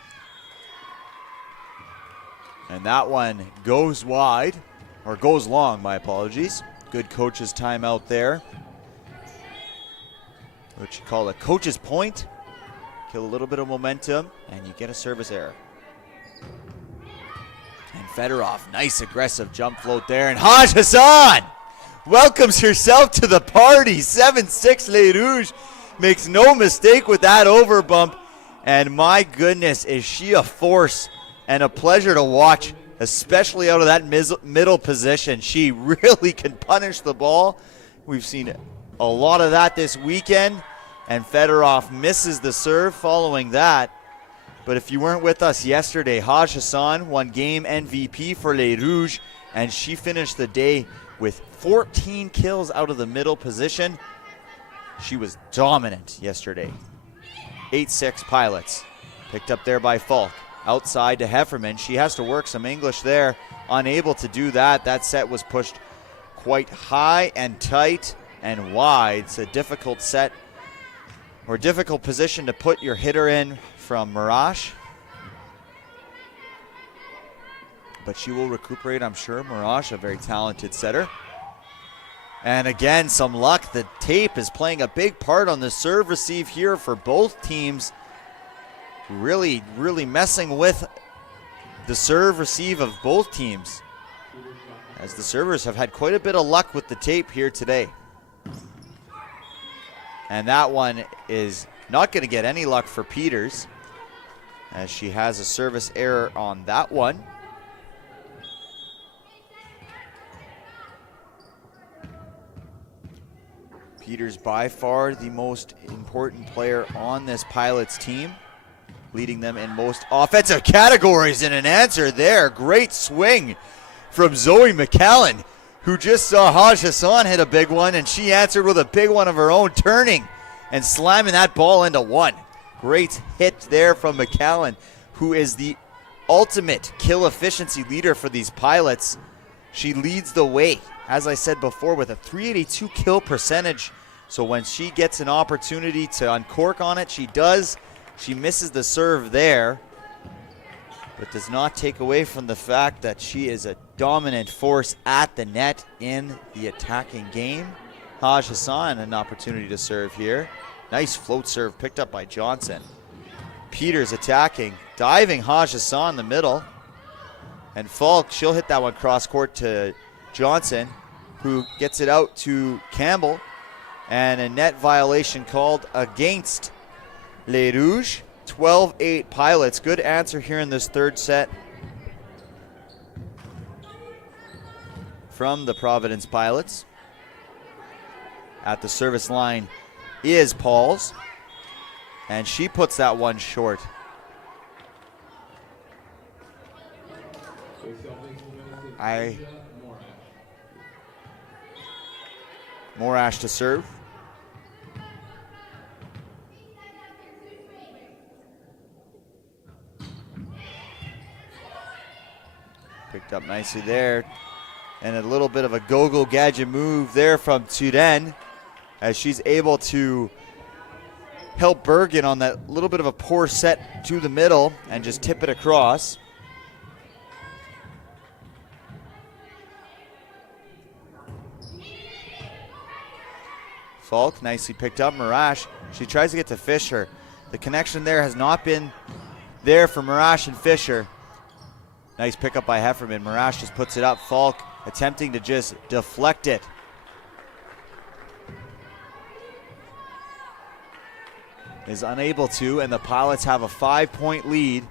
And that one goes wide, or goes long, my apologies. Good coach's timeout there. What you call a coach's point. Kill a little bit of momentum, and you get a service error. And Fedorov, nice aggressive jump float there. And Haj Hassan welcomes herself to the party. 7-6 Les Rouges. Makes no mistake with that over bump. And my goodness, is she a force and a pleasure to watch, especially out of that middle position. She really can punish the ball. We've seen a lot of that this weekend. And Fedorov misses the serve following that. But if you weren't with us yesterday, Haj Hassan won game MVP for Les Rouges, and she finished the day with 14 kills out of the middle position. She was dominant yesterday. 8-6 Pilots. Picked up there by Falk. Outside to Hefferman. She has to work some English there. Unable to do that. That set was pushed quite high and tight and wide. It's a difficult set, or difficult position to put your hitter in from Marash. But she will recuperate, I'm sure. Marash, a very talented setter. And again, some luck. The tape is playing a big part on the serve receive here for both teams. Really, really messing with the serve receive of both teams, as the servers have had quite a bit of luck with the tape here today. And that one is not going to get any luck for Peters, as she has a service error on that one. Peters by far the most important player on this Pilots team, leading them in most offensive categories. And an answer there. Great swing from Zoe McAllen, who just saw Haj Hassan hit a big one, and she answered with a big one of her own, turning and slamming that ball into one. Great hit there from McAllen, who is the ultimate kill efficiency leader for these Pilots. She leads the way, as I said before, with a .382 kill percentage. So when she gets an opportunity to uncork on it, she does. She misses the serve there, but does not take away from the fact that she is a dominant force at the net in the attacking game. Haj Hassan, an opportunity to serve here. Nice float serve picked up by Johnson. Peters attacking, diving Haj Hassan in the middle. And Falk, she'll hit that one cross court to Johnson, who gets it out to Campbell. And a net violation called against Les Rouges. 12-8 Pilots. Good answer here in this third set from the Providence Pilots. At the service line is Pauls, and she puts that one short. Morash to serve. Picked up nicely there. And a little bit of a go-go gadget move there from Turen. as she's able to help Bergen on that little bit of a poor set to the middle and just tip it across. Falk nicely picked up. Marash, she tries to get to Fisher. The connection there has not been there for Marash and Fisher. Nice pickup by Hefferman. Marash just puts it up. Falk attempting to just deflect it. Is unable to, and the Pilots have a 5-point lead.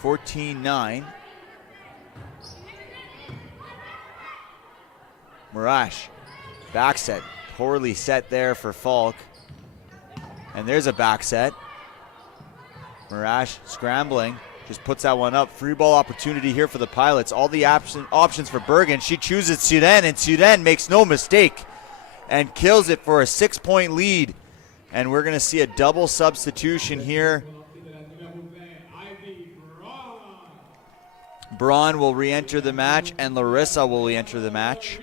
14-9. Marash, back set, poorly set there for Falk. And there's a back set. Marash scrambling, just puts that one up. Free ball opportunity here for the Pilots. All the options for Bergen. She chooses Sudan, and Sudan makes no mistake and kills it for a 6-point lead. And we're going to see a double substitution here. Braun will re-enter the match, and Larissa will re-enter the match.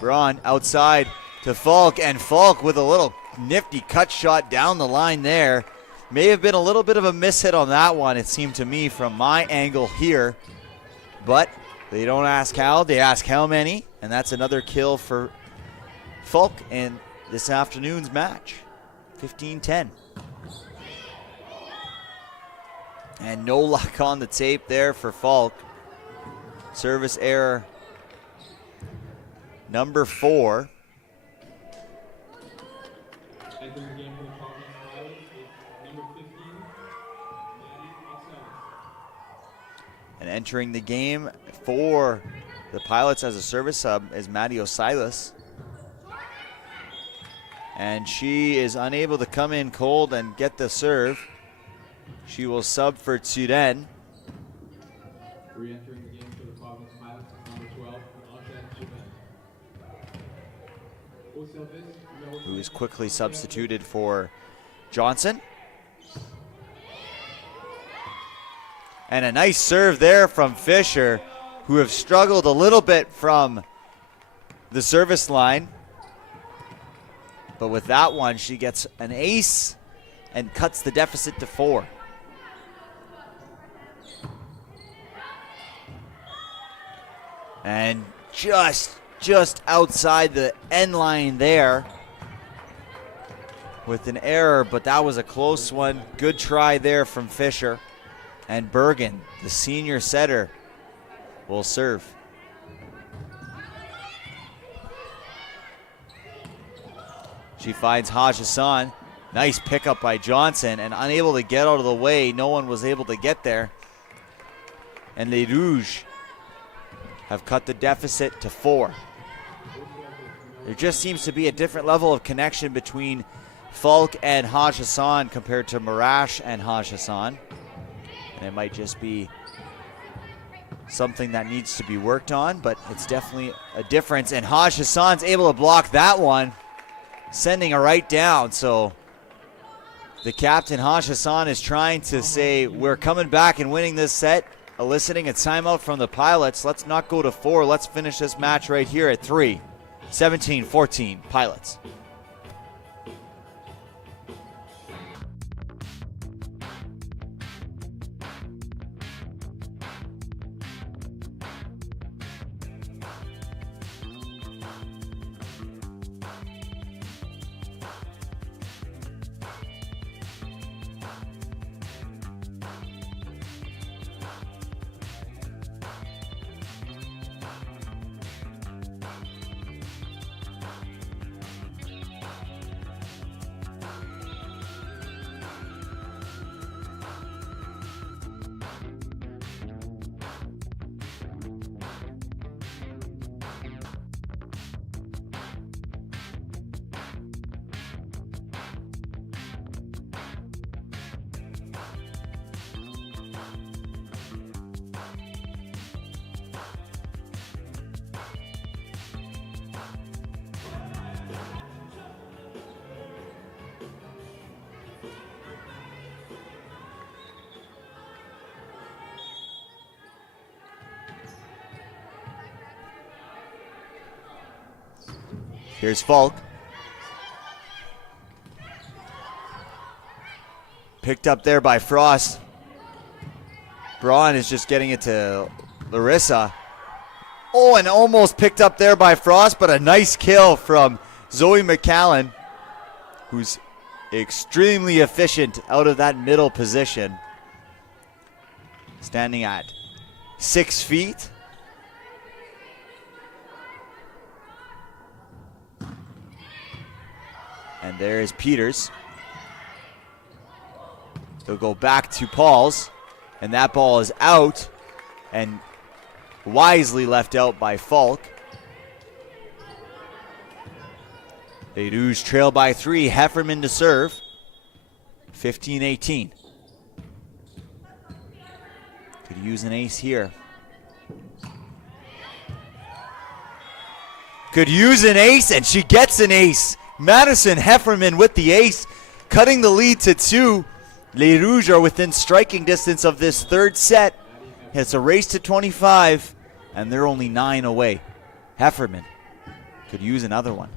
Braun outside to Falk, and Falk with a little nifty cut shot down the line there. May have been a little bit of a mishit on that one, it seemed to me, from my angle here. But they don't ask how, they ask how many, and that's another kill for Falk in this afternoon's match. 15-10. And no luck on the tape there for Falk. Service error number 4. And entering the game for the Pilots as a service sub is Maddie Osilas. And she is unable to come in cold and get the serve. She will sub for Tsuren. Re-entering the game for the province Pilots, number 12, who is quickly substituted for Johnson. And a nice serve there from Fisher, who have struggled a little bit from the service line. But with that one, she gets an ace and cuts the deficit to 4. And just outside the end line there with an error, but that was a close one. Good try there from Fisher. And Bergen, the senior setter, will serve. She finds Haj Hassan. Nice pickup by Johnson, and unable to get out of the way. No one was able to get there. And Les Rouges have cut the deficit to 4. There just seems to be a different level of connection between Falk and Haj Hassan compared to Marash and Haj Hassan. And it might just be something that needs to be worked on, but it's definitely a difference. And Haj Hassan's able to block that one, sending her right down. So the captain, Haj Hassan, is trying to say, we're coming back and winning this set, eliciting a timeout from the Pilots. Let's not go to 4. Let's finish this match right here at 3. 17-14, Pilots. Here's Falk. Picked up there by Frost. Braun is just getting it to Larissa. Oh, and almost picked up there by Frost, but a nice kill from Zoe McCallan, who's extremely efficient out of that middle position. Standing at 6 feet. And there is Peters. They'll go back to Paul's, and that ball is out and wisely left out by Falk. Les Rouges trail by 3. Hefferman to serve. 15-18. Could use an ace here. Could use an ace, and she gets an ace. Madison Hefferman with the ace, cutting the lead to 2. Les Rouges are within striking distance of this third set. It's a race to 25, and they're only 9 away. Hefferman could use another one.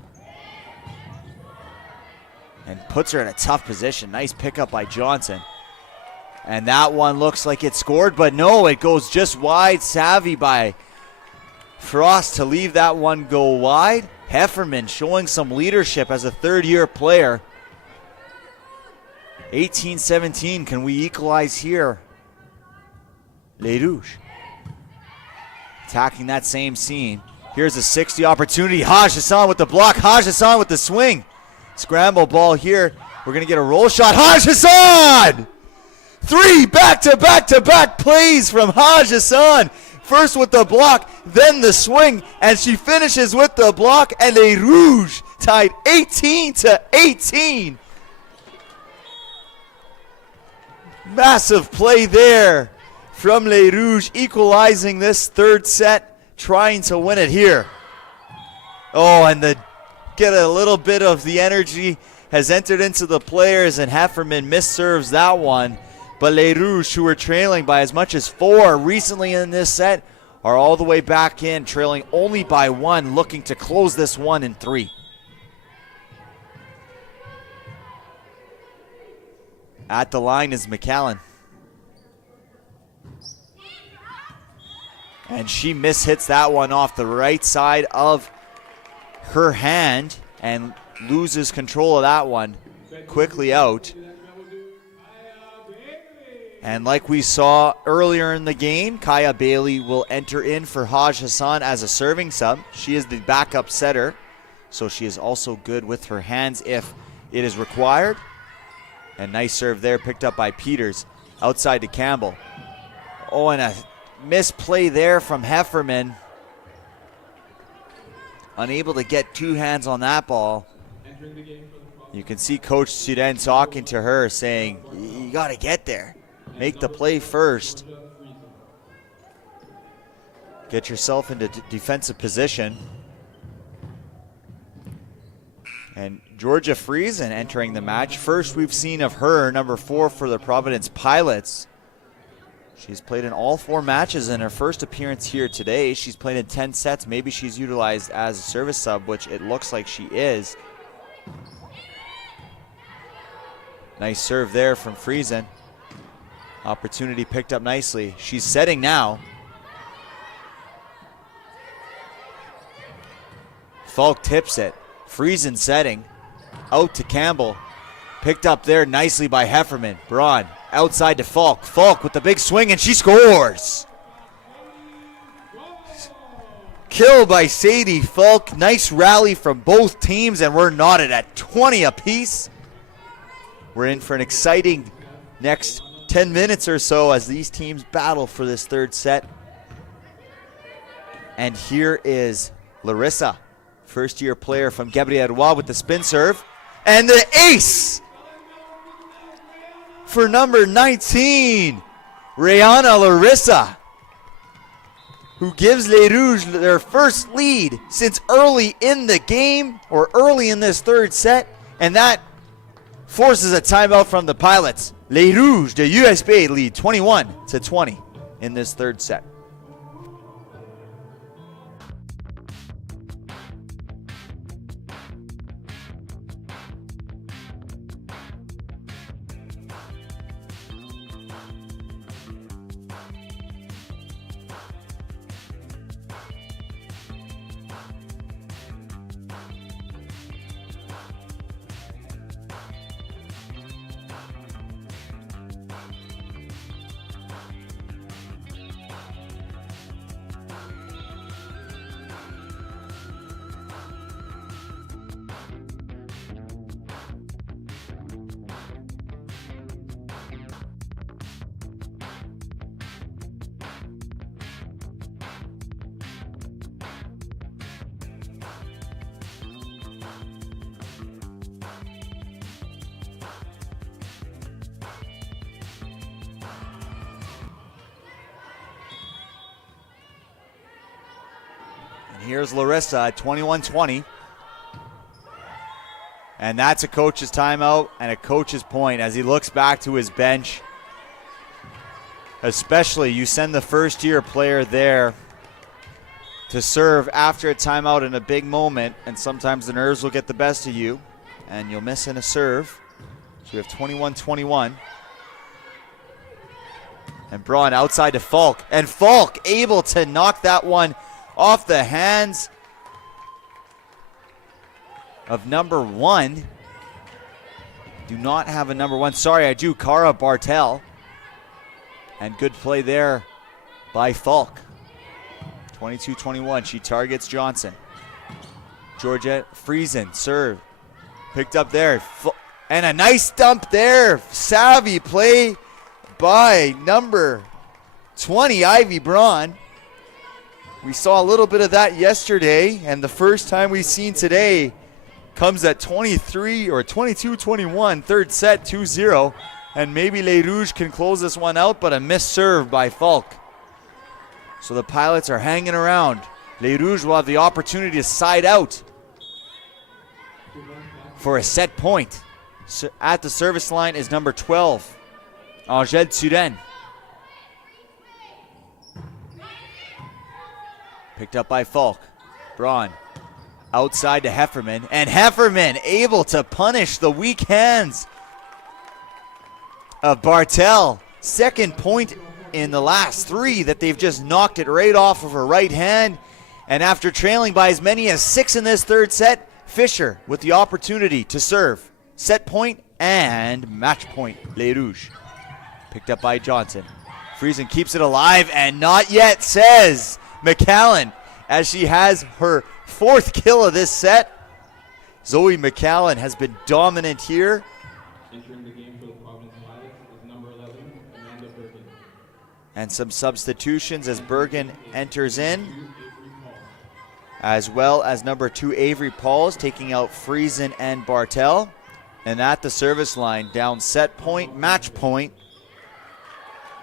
And puts her in a tough position. Nice pickup by Johnson. And that one looks like it scored, but no, it goes just wide. Savvy by Frost to leave that one go wide. Hefferman showing some leadership as a third-year player. 18-17, can we equalize here? Les Rouges attacking that same scene. Here's a 60 opportunity. Haj Hassan with the block. Haj Hassan with the swing. Scramble ball here. We're going to get a roll shot. Haj Hassan! 3 back-to-back-to-back plays from Haj Hassan. First with the block, then the swing, and she finishes with the block, and Les Rouges tied 18-18. Massive play there from Les Rouges, equalizing this third set, trying to win it here. Oh, and get a little bit of the energy has entered into the players, and Hefferman misserves that one. But Les Rouges, who were trailing by as much as 4 recently in this set, are all the way back in, trailing only by 1, looking to close this one in 3. At the line is McCallan. And she mishits that one off the right side of her hand and loses control of that one. Quickly out. And like we saw earlier in the game, Kaya Bailey will enter in for Haj Hassan as a serving sub. She is the backup setter, so she is also good with her hands if it is required. And nice serve there, picked up by Peters. Outside to Campbell. Oh, and a misplay there from Hefferman. Unable to get 2 hands on that ball. You can see Coach Suden talking to her, saying, you got to get there. Make the play first. Get yourself into defensive position. And Georgia Friesen entering the match. First we've seen of her, number 4 for the Providence Pilots. She's played in all 4 matches in her first appearance here today. She's played in 10 sets. Maybe she's utilized as a service sub, which it looks like she is. Nice serve there from Friesen. Opportunity picked up nicely. She's setting now. Falk tips it. Friesen setting. Out to Campbell. Picked up there nicely by Hefferman. Braun outside to Falk. Falk with the big swing, and she scores. Kill by Sadie Falk. Nice rally from both teams, and we're knotted at 20 apiece. We're in for an exciting next 10 minutes or so as these teams battle for this third set. And here is Larissa, first-year player from Gabriel Roy with the spin serve. And the ace for number 19, Rihanna Larissa, who gives Les Rouges their first lead since early in the game, or early in this third set, and that forces a timeout from the Pilots. Les Rouges de USB lead 21-20 in this third set. here's Larissa at 21-20. And that's a coach's timeout and a coach's point as he looks back to his bench. Especially, you send the first-year player there to serve after a timeout in a big moment, and sometimes the nerves will get the best of you, and you'll miss in a serve. So we have 21-21. And Braun outside to Falk, and Falk able to knock that one off the hands of number 1. Do not have a number 1. Sorry, I do. Cara Bartel. And good play there by Falk. 22-21. She targets Johnson. Georgette Friesen, serve. Picked up there. And a nice dump there. Savvy play by number 20, Ivy Braun. We saw a little bit of that yesterday, and the first time we've seen today comes at 22-21, third set, 2-0. And maybe Les Rouges can close this one out, but a missed serve by Falk. So the Pilots are hanging around. Les Rouges will have the opportunity to side out for a set point. So at the service line is number 12, Angèle Turenne. Picked up by Falk. Braun outside to Hefferman, and Hefferman able to punish the weak hands of Bartel. Second point in the last 3 that they've just knocked it right off of her right hand. And after trailing by as many as 6 in this third set, Fisher with the opportunity to serve. Set point and match point, Les Rouges. Picked up by Johnson. Friesen keeps it alive, and not yet, says McCallan, as she has her 4th kill of this set. Zoe McCallan has been dominant here. Entering the game for the Providence Pilots is number 11, Amanda Bergen. And some substitutions as Bergen enters in, as well as number 2 Avery Pauls taking out Friesen and Bartel. And at the service line, down set point, match point,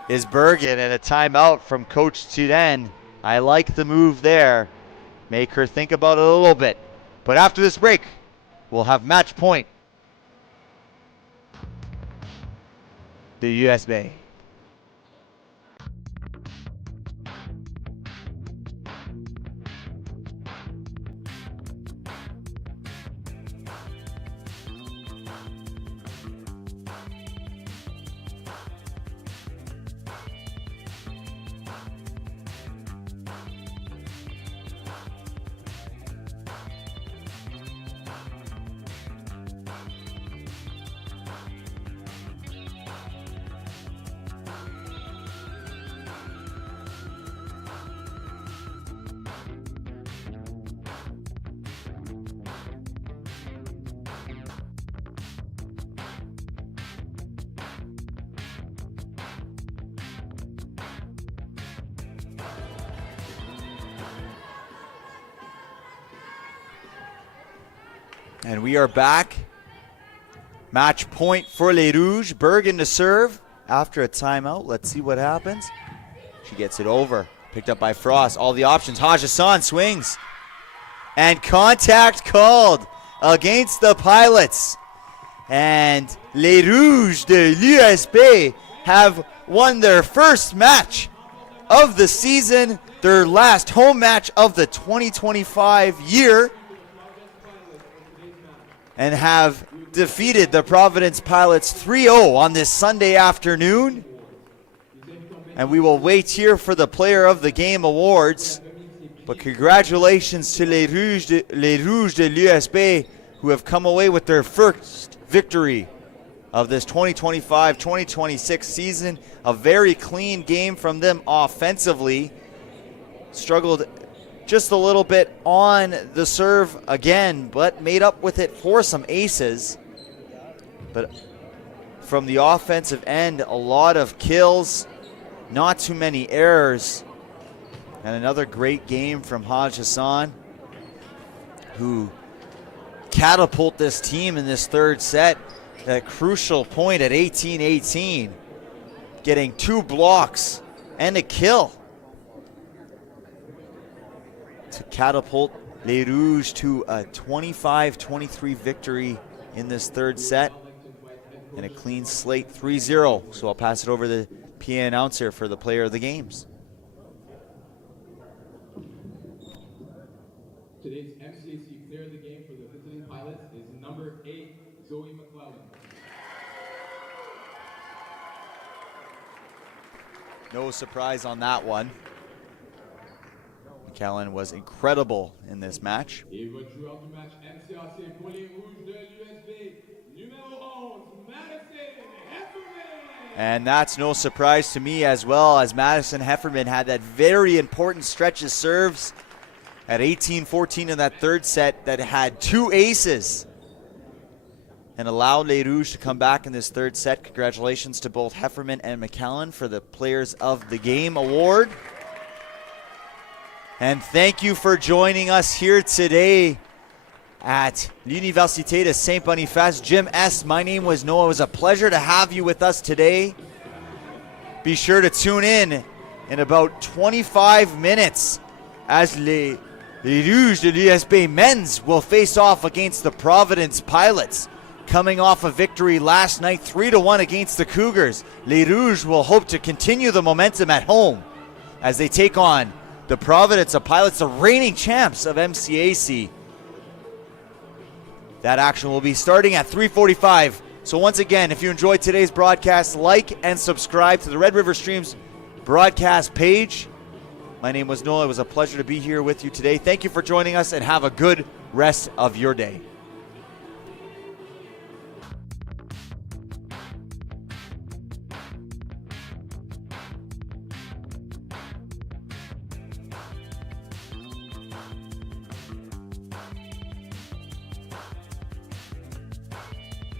is Bergen, and a timeout from Coach Turenne. I like the move there. Make her think about it a little bit. But after this break, we'll have match point. The USB. And we are back. Match point for Les Rouges. Bergen to serve after a timeout. Let's see what happens. She gets it over. Picked up by Frost. All the options. Haj Hassan swings. And contact called against the Pilots. And Les Rouges de l'USB have won their first match of the season. Their last home match of the 2025 year. And have defeated the Providence Pilots 3-0 on this Sunday afternoon. And we will wait here for the Player of the Game awards. But congratulations to Les Rouges de l'USB, who have come away with their first victory of this 2025-2026 season. A very clean game from them offensively. Struggled just a little bit on the serve again, but made up with it for some aces. But from the offensive end, a lot of kills, not too many errors. And another great game from Haj Hassan, who catapult this team in this third set. That crucial point at 18-18, getting 2 blocks and a kill to catapult Les Rouges to a 25-23 victory in this third set and a clean slate 3-0. So I'll pass it over to the PA announcer for the player of the games. Today's MCAC player of the game for the visiting Pilots is number 8, Zoe McClellan. No surprise on that one. McClellan was incredible in this match. Et votre joueur du match MCAC pour les Rouges de l'USB, numéro 11, Madison Hefferman. And that's no surprise to me as well, as Madison Hefferman had that very important stretch of serves at 18-14 in that third set that had 2 aces and allowed Les Rouges to come back in this third set. Congratulations to both Hefferman and McClellan for the Players of the Game award. And thank you for joining us here today at L'Université de Saint-Boniface. Gym Est, my name was Noah. It was a pleasure to have you with us today. Be sure to tune in about 25 minutes as Les Rouges de l'USB men's will face off against the Providence Pilots. Coming off a victory last night, 3-1 against the Cougars, Les Rouges will hope to continue the momentum at home as they take on the Providence Pilots, the reigning champs of MCAC. That action will be starting at 3:45. So once again, if you enjoyed today's broadcast, like and subscribe to the Red River Streams broadcast page. My name was Noah. It was a pleasure to be here with you today. Thank you for joining us and have a good rest of your day.